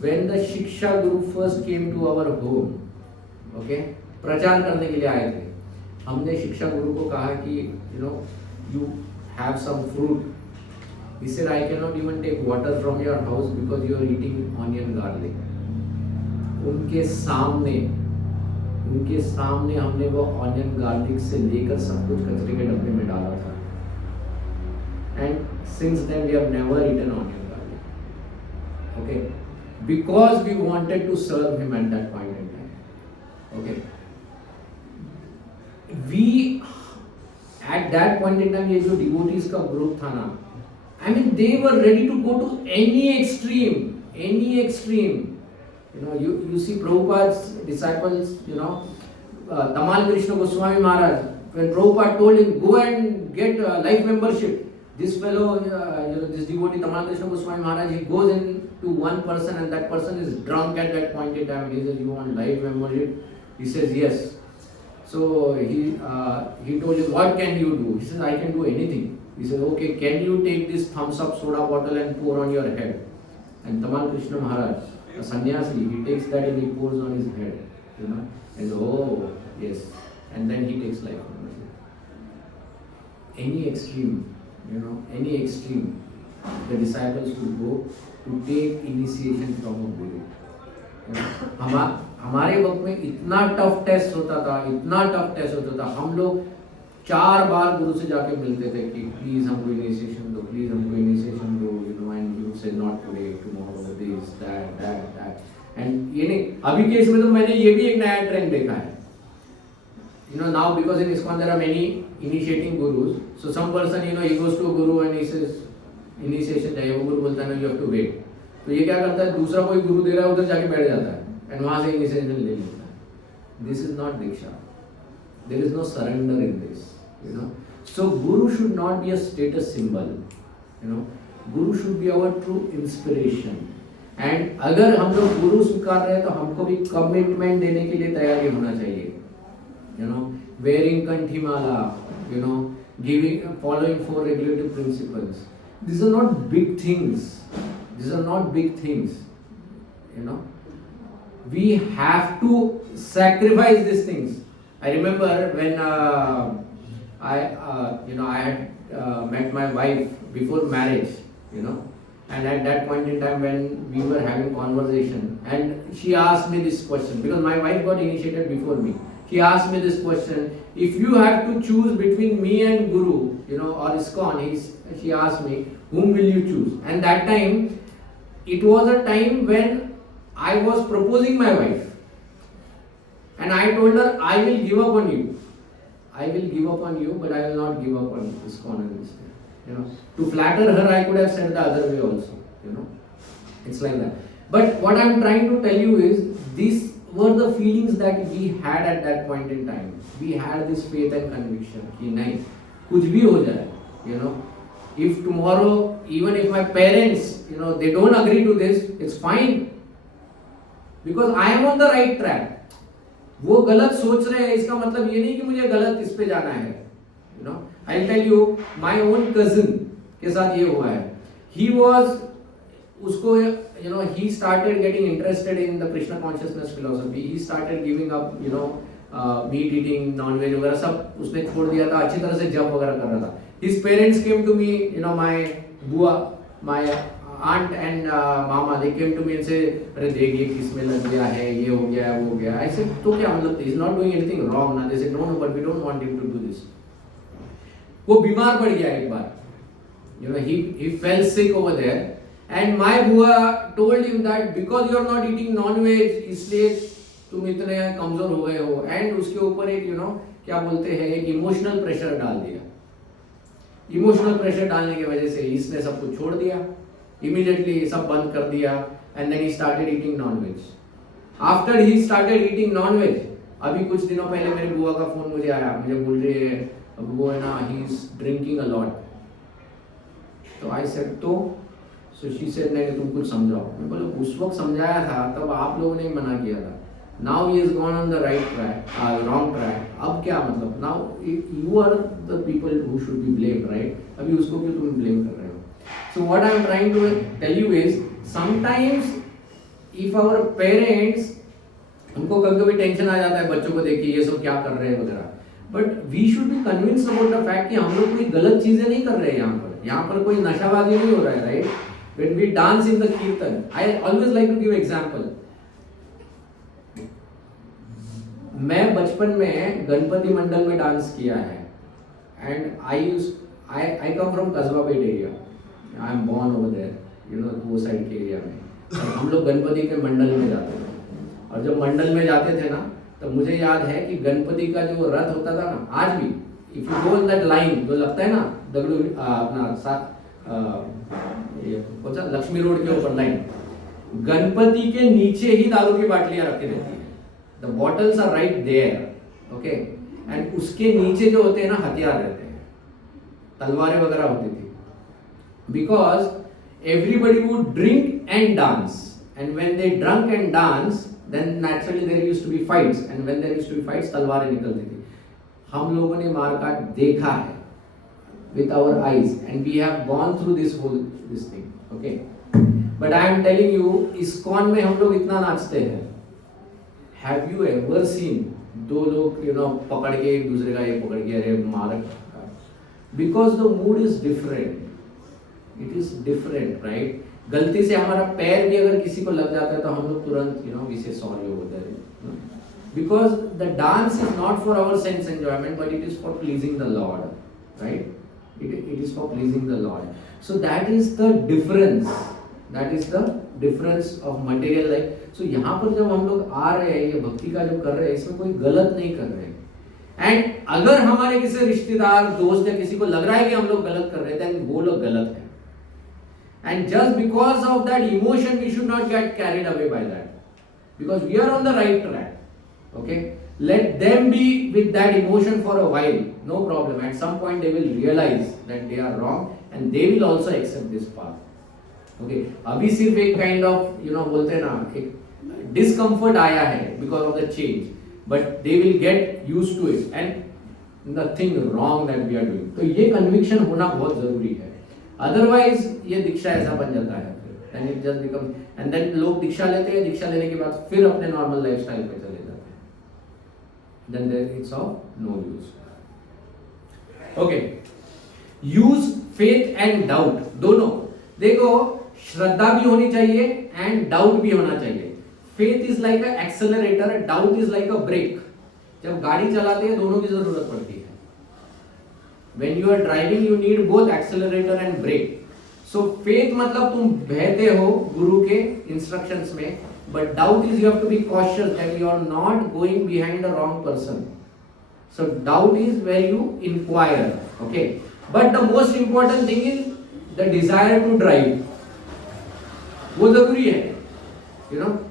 when the शिक्षा guru first came to our home, okay, प्रचार करने के लिए आए थे, हमने शिक्षा गुरु को कहा कि you have some fruit. He said, I cannot even take water from your house because you are eating onion garlic. उनके सामने हमने वो ऑनियन गार्लिक से लेकर सब कुछ कचरे के डब्बे में डाला था. And since then we have never eaten onion garlic. Okay, because we wanted to serve him at that point in time. Okay, we at that point in time ये जो devotees का group था ना, I mean they were ready to go to any extreme. You see Prabhupada's disciples, Tamal Krishna Goswami Maharaj, when Prabhupada told him, go and get life membership, this fellow, this devotee Tamal Krishna Goswami Maharaj, he goes in to one person and that person is drunk at that point in time and he says, you want life membership? He says, yes. So he told him, what can you do? He says, I can do anything. He said, okay, can you take this thumbs up soda bottle and pour on your head? And Tamal Krishna Maharaj, A sannyasi, he takes that and he pours on his head, you know, and oh yes, and then he takes life. Any extreme, you know, any extreme, the disciples would go to take initiation from a guru. You know, हमारे वक्त में इतना tough test होता था, इतना tough test होता था, हम लोग 4 बार गुरु से जाके मिलते थे कि प्लीज हमको इनिशिएशन दो, प्लीज हमको इनिशिएशन दो, यू नो, एंड यू से not today, tomorrow, this that and ये नहीं, अभी केस में तो मैंने ये भी एक नया ट्रेंड देखा है. You know, now because in ISKCON there are many initiating gurus, so some person, you know, he goes to a guru and he says initiation चाहिए, वो गुरु बोलता है no, you have to wait. तो ये क्या करता है, दूसरा कोई गुरु दे रहा है उधर जाके बैठ जाता है and वहाँ से initiation ले लेता है. This is not diksha. There is no surrender in this, you know. So guru should not be a status symbol, you know. Guru should be our true inspiration. And अगर हम लोग गुरु स्वीकार रहे हैं तो हमको भी कमिटमेंट देने के लिए तैयारी होना चाहिए. You know, wearing kanthimala, you know, following 4 regulative principles. These are not big things. These are not big things. You know, we have to sacrifice these things. I remember when I had met my wife before marriage, you know, and at that point in time when we were having conversation, and she asked me this question because my wife got initiated before me. She asked me this question: if you have to choose between me and Guru, you know, or ISKCON, she asked me, whom will you choose? And that time, it was a time when I was proposing my wife, and I told her, I will give up on you. I will give up on you, but I will not give up on ISKCON and this thing. You know, to flatter her, I could have said the other way also. You know, it's like that. But what I'm trying to tell you is these were the feelings that we had at that point in time. We had this faith and conviction कि नहीं, कुछ भी हो जाए, you know, if tomorrow, even if my parents, you know, they don't agree to this, it's fine, because I am on the right track. वो गलत सोच रहे हैं, इसका मतलब ये नहीं कि मुझे गलत इस पे जाना है, you know. I'll tell you, my own cousin के साथ ये हुआ है. He was, उसको, you know, he started getting interested in the Krishna consciousness philosophy. He started giving up, you know, meat eating, non-veg वगैरह सब उसने छोड़ दिया था, अच्छी तरह से जप वगैरह कर रहा था. His parents came to me, you know, my बुआ, my aunt and mama, they came to me and said, अरे देख ये किसमें लग गया है, ये हो गया है, वो हो गया. I said, तो क्या मतलब, he is not doing anything wrong ना. They said, no, but we don't want him to do this. वो बीमार पड़ गया एक बार, you know, he fell sick over there. And my बुआ told him that because you are not eating non-veg, इसलिए तुम इतने कमजोर हो गए हो. And उसके ऊपर एक, you know, क्या बोलते हैं, एक इमोशनल प्रेशर डाल दिया. इमोशनल प्रेशर डालने की वजह से इसने सब कुछ छोड़ दिया, immediately सब बंद कर दिया, and then he started eating non-veg. After he started eating non-veg, अभी कुछ दिनों पहले मेरी बुआ का फोन मुझे आया, मुझे बोल रही है वो है ना, he is drinking a lot. तो I said, तो So she said, नहीं तुम कुछ समझाओ. मैं बोला उस वक्त समझाया था, तब आप लोगों ने मना किया था. Now he has gone on the right track, wrong track. अब क्या मतलब? Now you are the people who should be blamed, right? अभी उसको क्यों तुम blame कर रहे हो? So what I am trying to tell you is, sometimes if our parents, उनको कभी-कभी टेंशन आ जाता है बच्चों को देख के ये सब क्या कर रहे हैं वगैरह. But we should be convinced about the fact कि हम लोग कोई गलत चीजें नहीं कर रहे हैं यहाँ पर. यहाँ पर कोई नशाबाजी नहीं हो रहा है, right? When we dance in the kirtan, I always like to give example. मैं बचपन में गणपति मंडल में डांस किया है, and I come from Kasbapet area. I am born over there, you know, वो साइड के एरिया में. हम लोग गणपति के मंडल में जाते थे, और जब मंडल में जाते थे ना, तो मुझे याद है कि गणपति का जो रथ होता था ना, आज भी if you go in that line, जो लगता है ना दगड़ू अपना साथ लक्ष्मी रोड के ऊपर लाइन, गणपति के नीचे ही दारू की बाटलियां रखी रहती है. The bottles are right there, okay, and उसके नीचे जो होते हैं ना हथियार रहते हैं, तलवारें वगैरह होती थी. Because everybody would drink and dance, and when they drunk and dance, then naturally there used to be fights, and when there used to be fights, तलवारें निकलती थी. हम लोगों ने मारकाट देखा है with our eyes, and we have gone through this thing, okay. But I am telling you, ISKCON में हम लोग इतना नाचते हैं. हैव यू एवर सीन दो लोग पकड़ के एक दूसरे का एक पकड़ के अरे मार, because the mood is different. It is different, right? गलती से हमारा पैर भी अगर किसी को लग जाता है तो हम लोग तुरंत वी से sorry over that, because the dance is not for our sense enjoyment, but it is for pleasing the Lord, right? It is for pleasing the Lord. So that is the difference. That is the difference of material life. So यहाँ पर जब हम लोग आ रहे हैं, ये भक्ति का जो कर रहे हैं, इसमें कोई गलत नहीं कर रहे हैं. एंड अगर हमारे किसी रिश्तेदार, दोस्त या किसी को लग रहा है कि हम लोग गलत कर रहे हैं, then वो लोग गलत है. And just because of that emotion, we should not get carried away by that, because we are on the right track. Okay, let them be with that emotion for a while, no problem. At some point they will realize that they are wrong and they will also accept this path. Okay, अभी सिर्फ एक kind of बोलते हैं ना, एक discomfort आया है because of the change, but they will get used to it and nothing wrong that we are doing. तो ये conviction होना बहुत जरूरी है. Otherwise ये दीक्षा ऐसा बन जाता है, and it just becomes, and then लोग दीक्षा लेते हैं, दीक्षा लेने के बाद फिर अपने normal lifestyle पे चले जाते हैं. Then there it's of no use. Okay, use faith and doubt. दोनों देखो, श्रद्धा भी होनी चाहिए and doubt भी होना चाहिए. Faith is like a accelerator, doubt is like a brake. जब गाड़ी चलाते हैं दोनों की जरूरत पड़ती है. When you are driving, you need both accelerator and brake. So faith मतलब तुम बहते हो गुरु के instructions में, but doubt is you have to be cautious that you are not going behind the wrong person. So doubt is where you inquire, okay? But the most important thing is the desire to drive. वो जरूरी है,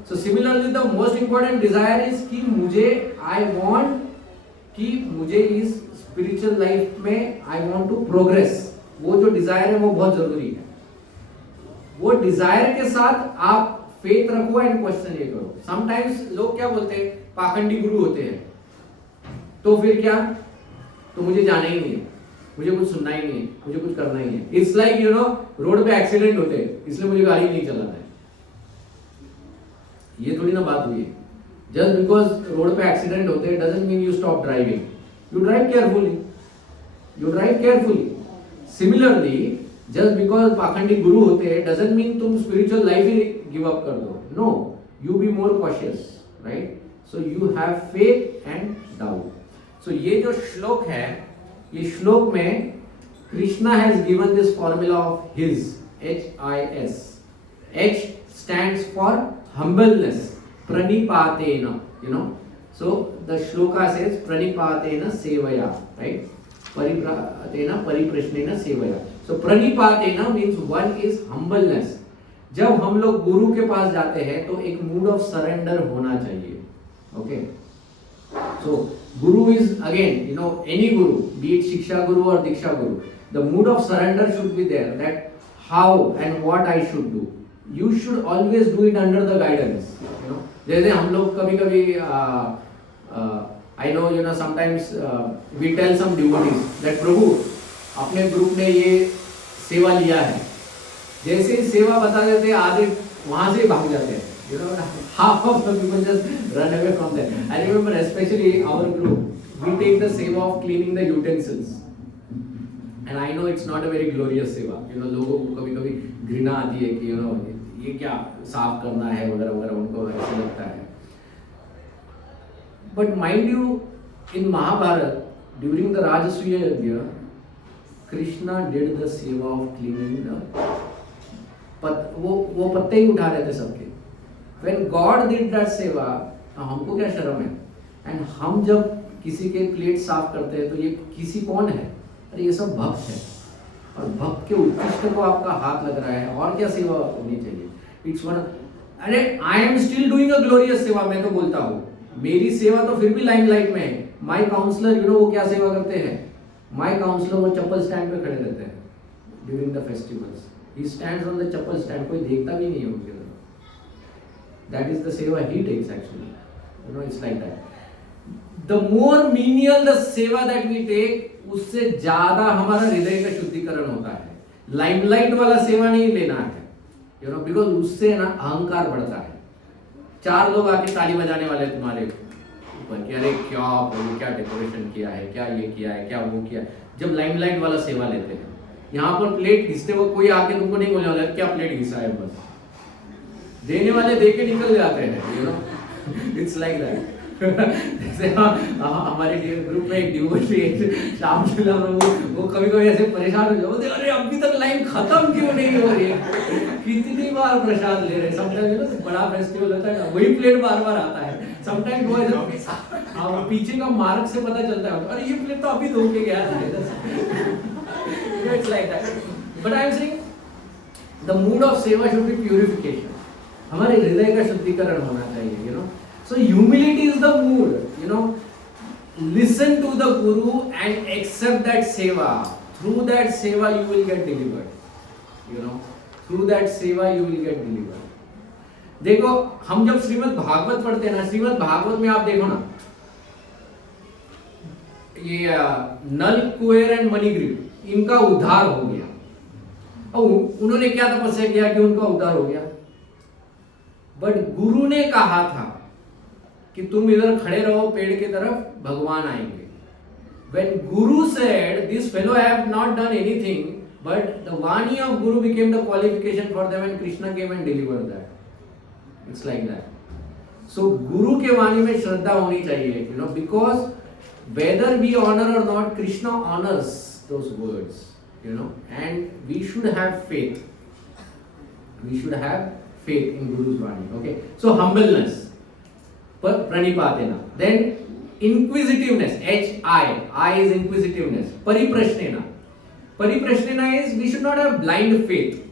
So similarly, the most important desire is कि I want कि मुझे इस spiritual life में I want to progress. वो जो desire है वो बहुत जरूरी है. वो desire के साथ आप फेथ रखो एंड क्वेश्चन ये करो. समटाइम्स लोग क्या बोलते हैं, पाखंडी गुरु होते हैं, तो फिर क्या, तो मुझे जाना ही नहीं है, मुझे कुछ सुनना ही नहीं है, मुझे कुछ करना ही है. इट्स लाइक रोड पे एक्सीडेंट होते हैं इसलिए मुझे गाड़ी नहीं चलाना है. ये थोड़ी ना बात हुई है. जस्ट बिकॉज रोड पे एक्सीडेंट होते हैं doesn't mean you stop driving. You drive carefully, you drive carefully. Similarly just because पाखंडी गुरु होते हैं डजंट मीन तुम स्पिरिचुअल लाइफ ही गिव अप कर दो. No, you be more cautious, right? So you have faith and doubt. So ये जो श्लोक है, ये श्लोक में Krishna has given this formula of his, HIS. H stands for humbleness, pranipatena, So the shloka says pranipatena sevaya, right? Paripratena pariprashnena sevaya. So pranipatena means one is humbleness. जब हम लोग गुरु के पास जाते हैं तो एक मूड ऑफ सरेंडर होना चाहिए. Okay, so guru is again any guru, be it shiksha guru और diksha guru, the mood of surrender should be there, that how and what I should do. You should always do it under the guidance. जैसे हम लोग कभी कभी I know sometimes we tell some devotees that prabhu अपने group ने ये सेवा लिया है, जैसे ही सेवा बता देते हैं आधे वहां से भाग जाते हैं. Half of the people just run away from there. I remember especially our group, we take the seva of cleaning the utensils, and I know it's not a very glorious seva. लोगों को कभी कभी घृणा आती है कि ये क्या साफ करना है वगैरह वगैरह, उनको ऐसा लगता है. But mind you, in Mahabharata, during the Rajasuya Yajna, Krishna did the seva of cleaning the वो पत्ते ही उठा रहे थे सबके. When God did that सेवा, हमको क्या शर्म है? एंड हम जब किसी के प्लेट साफ करते हैं तो ये किसी कौन है? अरे ये सब भक्त है, और भक्त के उत्कृष्ट को आपका हाथ लग रहा है, और क्या सेवा होनी चाहिए? It's one. अरे I am still doing a glorious seva. मैं तो बोलता हूँ मेरी सेवा तो फिर भी लाइमलाइट में है. माय काउंसलर वो क्या सेवा करते हैं? माय काउंसलर वो चप्पल स्टैंड पे खड़े रहते हैं during the festivals. He stands on the chappal stand, कोई देखता भी नहीं है उनके तरफ. That is the seva he takes actually. It's like that. The more menial the seva that we take, उससे ज्यादा हमारा हृदय का शुद्धिकरण होता है. लाइमलाइट वाला सेवा नहीं लेना है. यू नो, बिकॉज उससे ना अहंकार बढ़ता है। 4 लोग आके ताली बजाने वाले तुम्हारे ऊपर कि अरे क्या बोलो, क्या डेकोरेशन किया है, क्या ये किया है, क्या वो किया है। जब लाइमलाइट वाला सेवा लेते हैं, यहाँ पर प्लेट घिसते वक्त कोई आके तुमको नहीं बोलने वाला क्या प्लेट घिसा है, बस देने वाले दे के निकल जाते हैं, you know, it's like that. जैसे हमारे ग्रुप में एक डिवोटी है श्याम चला प्रभु, वो कभी कभी ऐसे परेशान हो जाते, अरे अभी तक लाइन खत्म क्यों नहीं हो रही है, कितनी बार प्रसाद ले रहे हैं। समटाइम्स बड़ा फेस्टिवल होता है ना, वही प्लेट बार बार आता है। समटाइम्स वो ऐसे पीछे का मार्ग से पता चलता है, अरे ये प्लेट तो अभी धो के गया था। It's like that. But I am saying the mood of seva should be purification. हमारे हृदय का शुद्धिकरण होना चाहिए, you know. So humility is the mood, you know. Listen to the guru and accept that seva. Through that seva you will get delivered, you know. Through that seva you will get delivered. देखो, हम जब श्रीमद् भागवत पढ़ते हैं ना, श्रीमद् भागवत में आप देखो ना, ये नल, कुबेर एंड मणिग्रीव, इनका उद्धार हो गया। और उन्होंने क्या तपस्या किया कि उनका उद्धार हो गया। बट गुरु ने कहा था कि तुम इधर खड़े रहो पेड़ की तरफ, भगवान आएंगे। When Guru said, this fellow have not done anything, but the Vani of Guru became the qualification for them and Krishna came and delivered that. It's like that. So Guru के वाणी में श्रद्धा होनी चाहिए, you know, because whether we honor or not, Krishna honors those words, you know, and we should have faith. We should have faith in Guru's Vani. Okay. So humbleness, pranipatena. Then inquisitiveness, I is inquisitiveness. Pariprashnena. Pariprashnena is we should not have blind faith.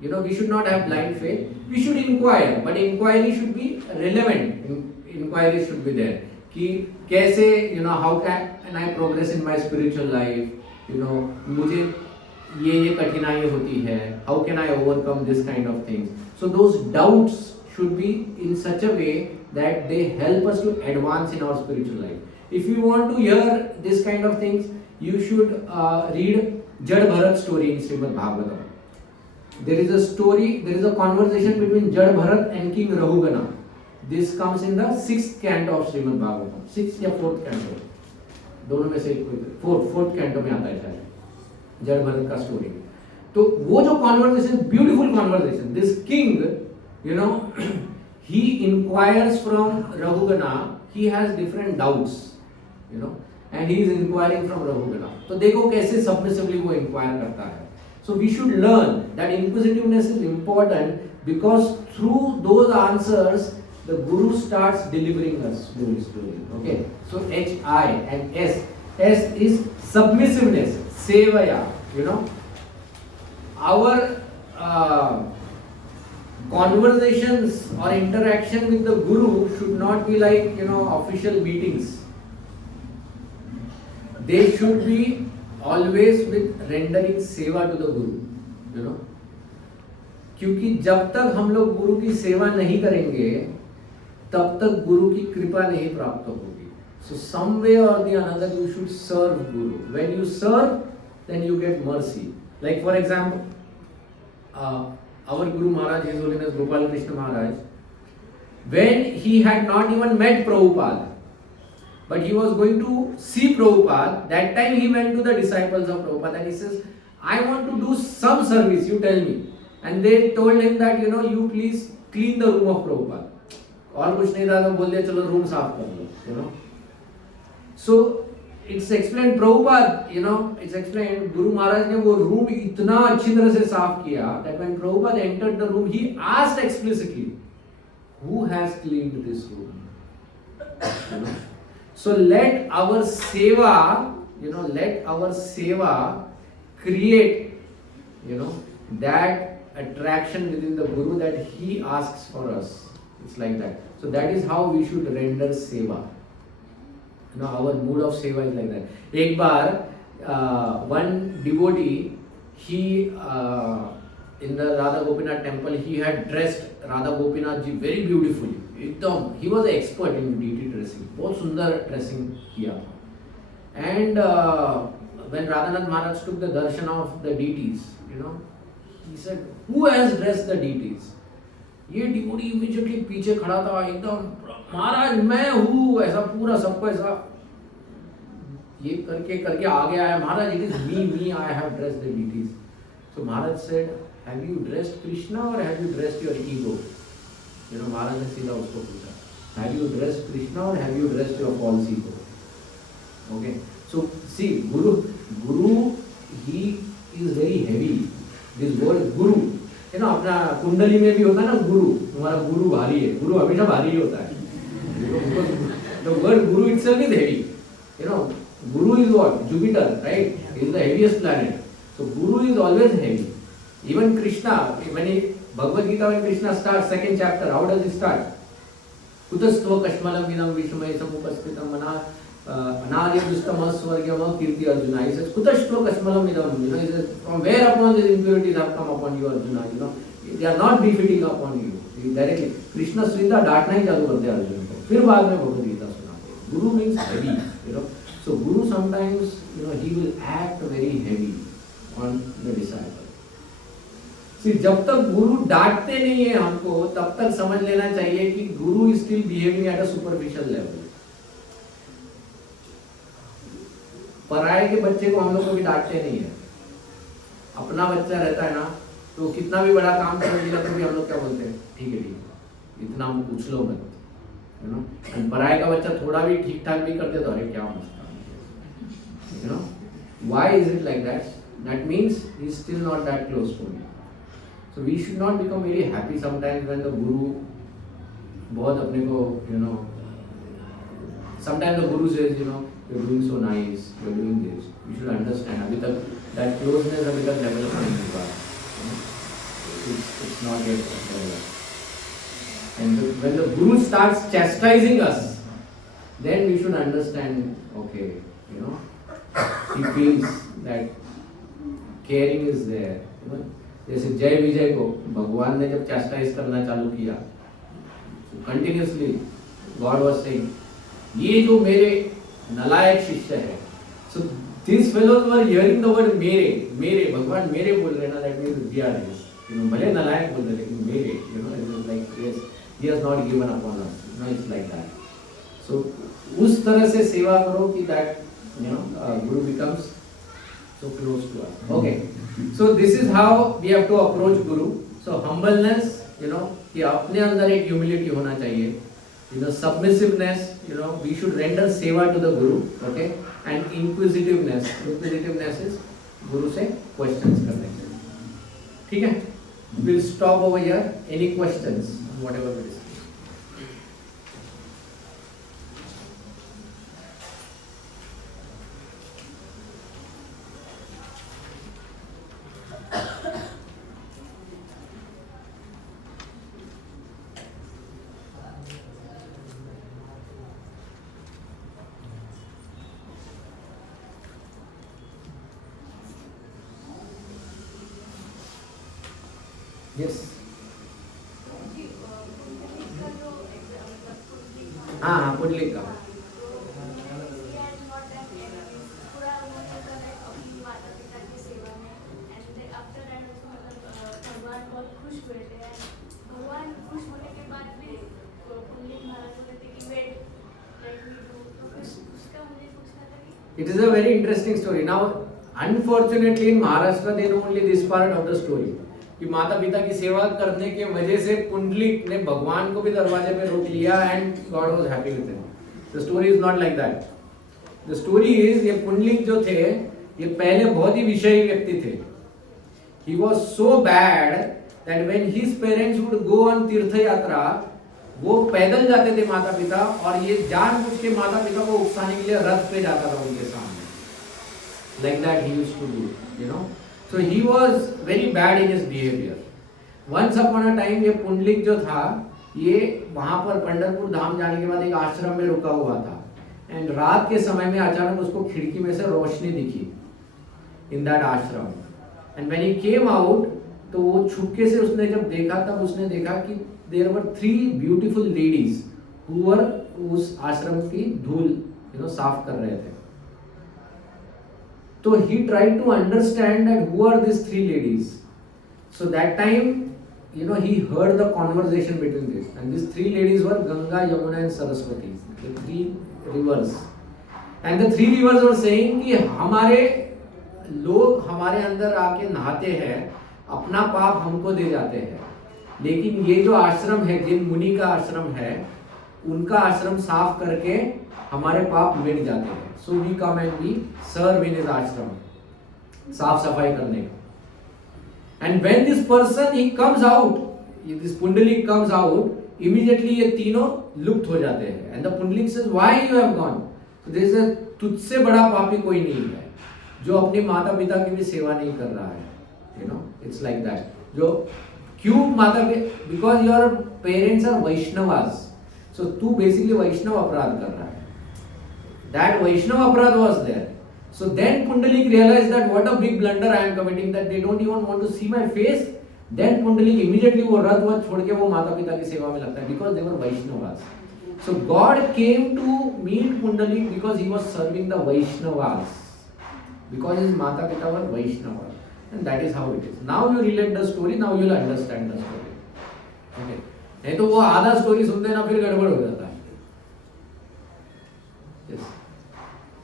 You know, we should not have blind faith. We should inquire, but inquiry should be relevant. Inquiry should be there. कि कैसे, you know, how can I progress in my spiritual life? You know, मुझे ये कठिनाई होती है. How can I overcome this kind of things? So those doubts should be in such a way that they help us to advance in our spiritual life. If you want to hear this kind of things, you should read Jad Bharat story in Srimad Bhagavatam. There is a story, there is a conversation between Jad Bharat and King Rahugana. This comes in the 6th canto of Srimad Bhagavatam. 6th या 4th canto, दोनों में से एक, 4th canto में आता है शायद जड़ भरत का स्टोरी। तो वो जो conversation, beautiful conversation, this king, you know, he inquires from Rahugana, he has different doubts, you know, and he is inquiring from Rahugana. तो देखो कैसे submissively वो inquire करता है। So we should learn that inquisitiveness is important because through those answers the Guru starts delivering us slowly. Okay, so H-I and S. S is submissiveness, sevaya, you know. Our conversations or interaction with the Guru should not be like, you know, official meetings. They should be always with rendering seva to the Guru, you know. क्योंकि जब तक हम लोग गुरु की सेवा नहीं करेंगे तब तक गुरु की कृपा नहीं प्राप्त होगी. So some way or the another you should serve Guru. When you serve, then you get mercy. Like for example, our Guru Maharaj, His Holiness Gopal Krishna Maharaj, when he had not even met Prabhupada, but he was going to see Prabhupada, that time he went to the disciples of Prabhupada and he says, I want to do some service, you tell me. And they told him that, you know, you please clean the room of Prabhupada. और कुछ नहीं था तो बोल दिया चलो room साफ कर लो, you know. So it's explained, Prabhupada, you know, it's explained, Guru Maharaj ने वो रूम इतना अच्छी तरह से साफ किया that when Prabhupada entered the room, he asked explicitly, who has cleaned this room? You know? So let our seva, you know, let our seva create, you know, that attraction within the Guru that he asks for us. It's like that. So that is how we should render seva. You know, our mood of seva is like that. एक बार one devotee, he in the Radha Gopinath temple, he had dressed Radha Gopinath ji very beautifully. एकदम, he was an expert in deity dressing. बहुत सुंदर dressing किया. And when Radhanath Maharaj took the darshan of the deities, you know, He said, who has dressed the deities? ये devotee immediately पीछे खड़ा था एकदम, महाराज मैं हूँ, ऐसा पूरा सबको ऐसा ये करके करके आगे आया, महाराज it is me, I have dressed the deities. So Maharaj said, have you dressed Krishna or have you dressed your ego? You know, Maharaj ने सीधा उसको पूछा, have you dressed Krishna or have you dressed your false ego? Okay, so see, Guru, he is very heavy. This word Guru, you know, अपना कुंडली में भी होता है ना गुरु, तुम्हारा गुरु भारी है, गुरु हमेशा भारी ही होता है. The word Guru itself is heavy. You know, Guru is what? Jupiter, right? He is the heaviest planet. So Guru is always heavy. Even Krishna, when he Bhagavad Gita, when Krishna starts second chapter, how does he start? Kutastvo kashmalam vidam vishmaya samupasthitam mana anarya dustamah swargyam kirti Arjuna. He says, Kutastvo kashmalam vidam. You know, he says, from where upon these impurities have come upon you, Arjuna? You know, they are not befitting upon you. Directly. Krishna सीधा डांटना ही चालू करते हैं अर्जुन को. फिर बाद में भगवद गीता सुनाते हैं. Guru means heavy. You know, so Guru sometimes, you know, he will act very heavy on the disciple. जब तक गुरु डांटते नहीं है हमको, तब तक समझ लेना चाहिए कि guru is still behaving at a superficial level. पराये के बच्चे को हम लोग कभी डांटते नहीं है. अपना बच्चा रहता है ना, तो कितना भी बड़ा काम कर दिया तो भी हम लोग क्या बोलते हैं, ठीक है, इतना उछलो मत, यू नो. पराये का बच्चा थोड़ा भी ठीक ठाक भी कर दे तो अरे क्या मस्त, you know. Why is it like that? That means he is still not that close to me. So we should not become very happy sometimes when the Guru बहुत अपने को, you know, sometimes the Guru says, you know, you're doing so nice, you're doing this. You should understand. अभी तक that closeness अभी तक develop नहीं हुआ. It's not yet developed. And when the Guru starts chastising us, then we should understand. Okay, you know, he feels that caring is there. You know. जैसे जय विजय को भगवान ने जब चैस्टाइज करना चालू किया, कंटिन्यूसली गॉड वाज सेइंग ये जो मेरे नालायक शिष्य है. So this fellows were hearing the word मेरे भगवान मेरे बोल रहे ना, that means we are his. You know, भले नालायक बोल रहे लेकिन मेरे, you know, it is like yes he has not given upon us. You know, it's like that. So उस तरह से सेवा करो कि that, you know, guru becomes so close to us. Okay, so this is how we have to approach Guru. So humbleness, you know, कि अपने अंदर एक humility होना चाहिए. You know, submissiveness, you know, we should render seva to the Guru. Okay, and inquisitiveness. Inquisitiveness is Guru से questions करने के. ठीक है? We'll stop over here. Any questions? Whatever it is. Yes. हाँ पुंडलिक का. It is a very interesting story. Now, unfortunately, in Maharashtra, they know only this part of the story. कि माता पिता की सेवा करने के वजह से पुंडलिक ने भगवान को भी दरवाजे पे रोक लिया and God was happy with him. The story is not like that. The story is, ये पुंडलिक जो थे ये पहले बहुत ही विषयी व्यक्ति थे. He was so bad that when his parents would go on तीर्थ यात्रा, वो पैदल जाते थे माता पिता, और ये जानबूझ के माता पिता को उकसाने के लिए रथ पे जाता था उनके सामने. Like that he used to do, you know. So he was very bad in his behavior. Once upon a time ये पुंडलिक जो था, ये वहाँ पर पंढरपुर धाम जाने के बाद एक आश्रम में रुका हुआ था. एंड रात के समय में अचानक उसको खिड़की में से रोशनी दिखी in that ashram. And when he came out, तो वो छुपके से उसने जब देखा, तब उसने देखा कि there were 3 beautiful ladies who were उस आश्रम की धूल, you know, साफ कर रहे थे. So he tried to understand that who are these 3 ladies. So that time, he heard the conversation between this, and these three ladies were Ganga, Yamuna, and Saraswati, the three rivers. And the three rivers were saying कि हमारे लोग हमारे अंदर आके नहाते हैं, अपना पाप हमको दे जाते हैं, लेकिन ये जो आश्रम है, जिन मुनि का आश्रम है, उनका आश्रम साफ करके हमारे पाप मिट जाते हैं. So we come and we serve in his ashram, साफ सफाई करने का. And when this person he comes out, this Pundalik comes out, immediately ये तीनों लुप्त हो जाते हैं. And the Pundalik says, why you have gone? So there is a तुझसे बड़ा पापी कोई नहीं है जो अपने माता पिता की भी सेवा नहीं कर रहा है. It's like that. जो क्यों माता पिता, because your parents are Vaishnavas, so तू basically वैष्णव अपराध कर रहा है. That Vaishnav aparad was there. So then Pundalik realized that what a big blunder I am committing, that they don't even want to see my face. Then Pundalik immediately वो रथ वथ छोड़ के वो माता पिता की सेवा में लगता है, because they were Vaishnavas. So God came to meet Pundalik because he was serving the Vaishnavas, because his mata pita were Vaishnavas, and that is how it is. Now you relate the story, now you will understand the story. Okay. नहीं तो वो आधा story सुनते ना फिर गड़बड़ हो जाता है. Yes.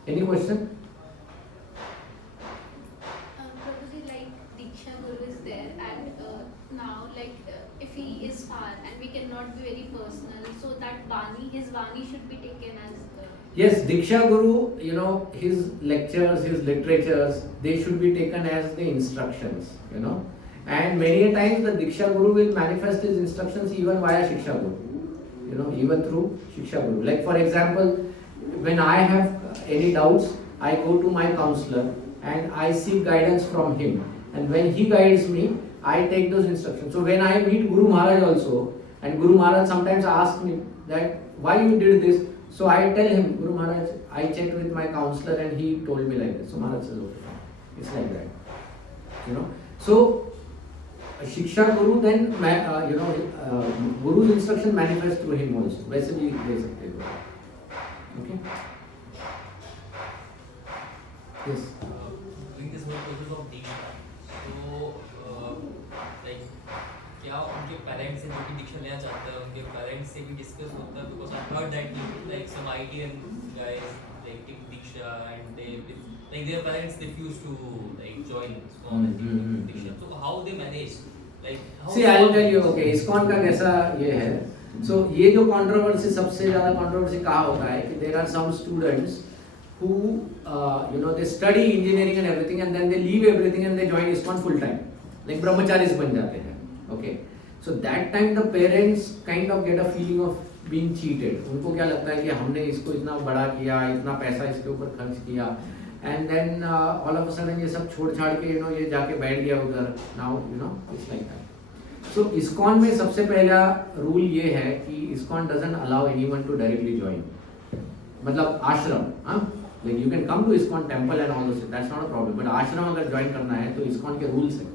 Any question? Prabhuji, like Diksha Guru is there, and now if he is far and we cannot be very personal, so that Vani, his Vani should be taken as Yes, Diksha Guru, his lectures, his literatures, they should be taken as the instructions, And many a times the Diksha Guru will manifest his instructions even via Shiksha Guru, even through Shiksha Guru. Like for example, when I have any doubts, I go to my counselor and I seek guidance from him. And when he guides me, I take those instructions. So when I meet Guru Maharaj also, and Guru Maharaj sometimes asks me that why you did this, so I tell him, Guru Maharaj, I checked with my counselor and he told me like this. So Maharaj says, okay, it's like that. So Shiksha Guru then, Guru's instruction manifests through him also. वैसे भी ले सकते हो. Okay. Yes. Doing this whole process of Diksha, so क्या उनके parents से जो भी दीक्षा लेना चाहते हैं उनके पेरेंट्स से भी डिस्कस होता है, because I heard that some ITN guys take Diksha and their parents refuse to join ISKCON and take Diksha. So how they manage? See, I will tell you, okay, ISKCON का कैसा ये है. So ये जो controversy, सबसे ज़्यादा controversy कहाँ होता है कि there are some students who they study engineering and everything and then they leave everything and they join ISKCON full time, like brahmacharis बन जाते हैं. Okay, so that time the parents kind of get a feeling of being cheated. उनको क्या लगता है कि हमने इसको इतना बड़ा किया, इतना पैसा इसके ऊपर खर्च किया, and then all of a sudden ये सब छोड़ छाड़ के ये जाके बैठ गया उधर. Now it's like that. So ISKCON में सबसे पहला रूल ये है कि ISKCON doesn't allow anyone to directly join. मतलब आश्रम, like you can come to ISKCON temple and all those, that's not a problem. But आश्रम अगर join करना है तो ISKCON के rules हैं.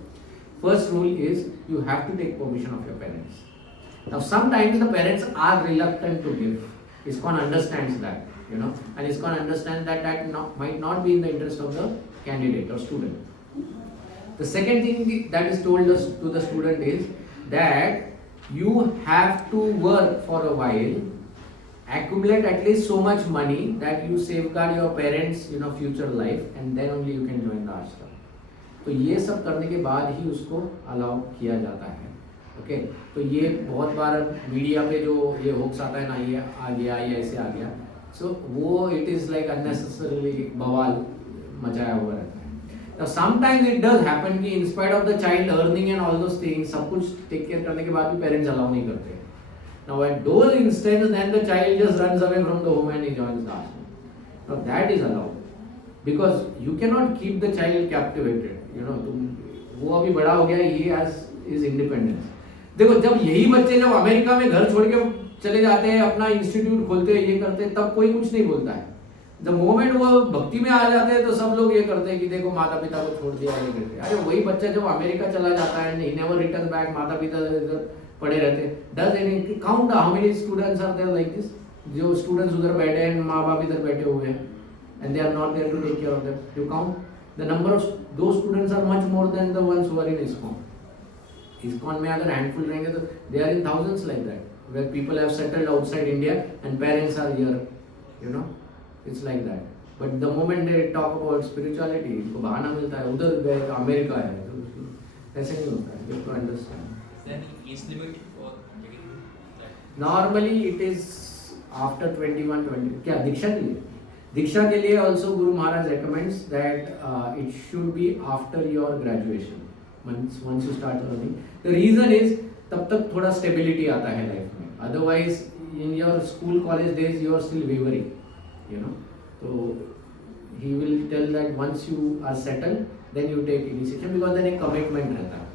First rule is you have to take permission of your parents. Now sometimes the parents are reluctant to give. ISKCON understands that, and ISKCON understands that might not be in the interest of the candidate or student. The second thing that is told us to the student is that you have to work for a while, accumulate at least so much money that you safeguard your parents' future life, and then only you can join the ashram. तो ये सब करने के बाद ही उसको allow किया जाता है. ओके, तो ये बहुत बार मीडिया पे जो ये होक्स आता है ना, ये आ गया, ये ऐसे आ गया, सो वो इट इज़ लाइक अननेसेसरीली बवाल मचाया हुआ रहता है. Now sometimes it does happen कि in spite of the child earning and all those things, सब कुछ टेक केयर करने के बाद भी पेरेंट्स अलाउ नहीं करते. Now at those instances, then the child just runs away from the home and he joins the ashram. Now that is allowed, because you cannot keep the child captivated. वो अभी बड़ा हो गया, he has his independence. देखो, जब यही बच्चे जब अमेरिका में घर छोड़ के चले जाते हैं, अपना इंस्टीट्यूट खोलते हैं, ये करते हैं, तब कोई कुछ नहीं बोलता है. द मोमेंट वो भक्ति में आ जाते हैं तो सब लोग ये करते हैं कि देखो माता पिता को छोड़ दिया, ये करते हैं. अरे वही बच्चा जब अमेरिका चला जाता है, he never returns back, माता पिता इधर पड़े रहते हैं. Does any count how many students are there like this? जो स्टूडेंट्स उधर बैठे हैं, माँ बाप इधर बैठे हुए हैं, and they are not there to take care of them. You count? The number of those students are much more than the ones who are in ISKCON. ISKCON में अगर हैंडफुल रहेंगे तो they are in thousands like that, where people have settled outside India and parents are here, you know, it's like that. But the moment they talk about spirituality, इनको बहाना मिलता है, उधर गए तो अमेरिका है, तो ऐसे नहीं होता है. You to understand. Is there any age limit for getting that? Normally it is after 21-20. क्या दीक्षा के लिए? दीक्षा के लिए also Guru Maharaj recommends that it should be after your graduation. Once you start earning. The reason is तब तक थोड़ा stability आता है life में. Otherwise in your school college days you are still wavering, you know. So he will tell that once you are settled then you take initiation, because then एक commitment रहता है.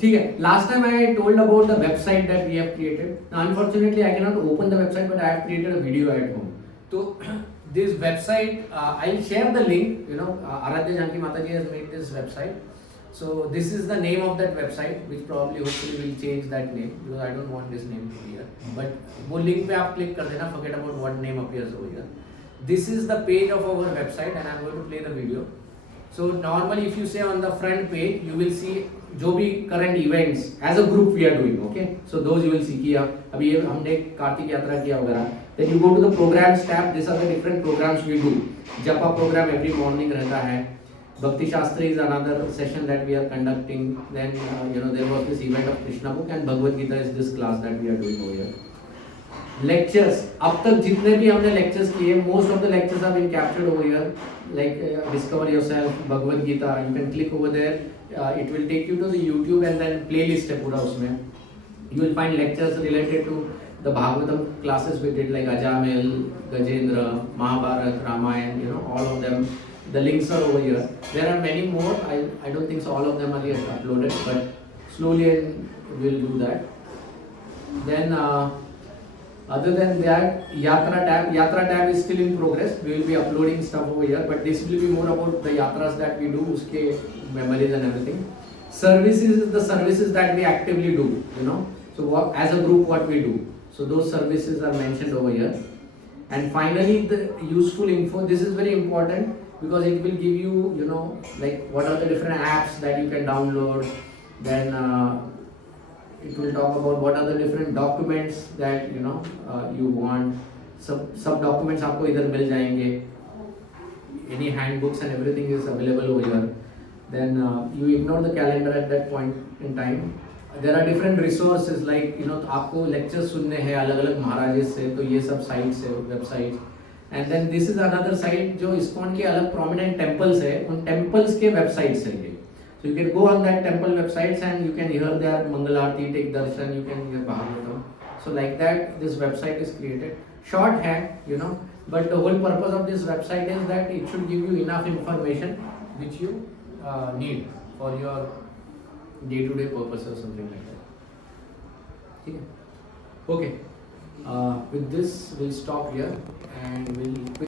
ठीक है. Last time I told about the website that we have created. Unfortunately I can not open the website, but I have created a video at home. तो this website I will share the link, you know. Aaradhya Janaki Mata ji has made this website. So this is the name of that website, which probably hopefully will change that name, because I don't want this name to be here. But वो link पे आप click कर देना, forget about what name appears over here. This is the page of our website and I am going to play the video. So normally if you say on the front page, you will see जो भी current events as a group we are doing, okay? So those you will see कि अभी ये हमने कार्तिक यात्रा किया वगैरह. Then you go to the programs tab. These are the different programs we do. जपा program every morning रहता है. Bhakti Shastri is another session that we are conducting. Then you know, there was this event of Krishna book, and Bhagavad Gita is this class that we are doing over here. Lectures. अब तक जितने भी हमने lectures किए, most of the lectures have been captured over here. Like Discover Yourself, Bhagavad Gita. You can click over there. It will take you to the YouTube and then playlist है पूरा उसमें. You will find lectures related to the Bhagavatam classes we did, like Ajamil, Gajendra, Mahabharat, Ramayana. You know, all of them. The links are over here. There are many more. I don't think so all of them are yet uploaded, but slowly we'll do that. Then other than that, Yatra tab is still in progress. We will be uploading stuff over here, but this will be more about the yatras that we do, uske memories and everything. Services is the services that we actively do, you know. So what, as a group, what we do. So those services are mentioned over here. And finally, the useful info. This is very important, because it will give you, you know, like what are the different apps that you can download. Then it will talk about what are the different documents that you know you want. सब documents आपको इधर मिल जाएंगे. Any handbooks and everything is available over here. Then you ignore the calendar at that point in time. There are different resources, like you know, आपको lectures सुनने हैं अलग-अलग महाराजेस से, तो ये सब sites है, websites. And then this is another site जो ISKCON के अलग prominent temples है, उन temples के websites है ये. So you can go on that temple websites and you can hear their Mangal Aarti, take darshan, you can hear Bhagavatam. So like that, this website is created. Short है, you know, but the whole purpose of this website is that it should give you enough information which you need for your day-to-day purpose or something like that. ठीक है? Okay. With this, we'll stop here and we'll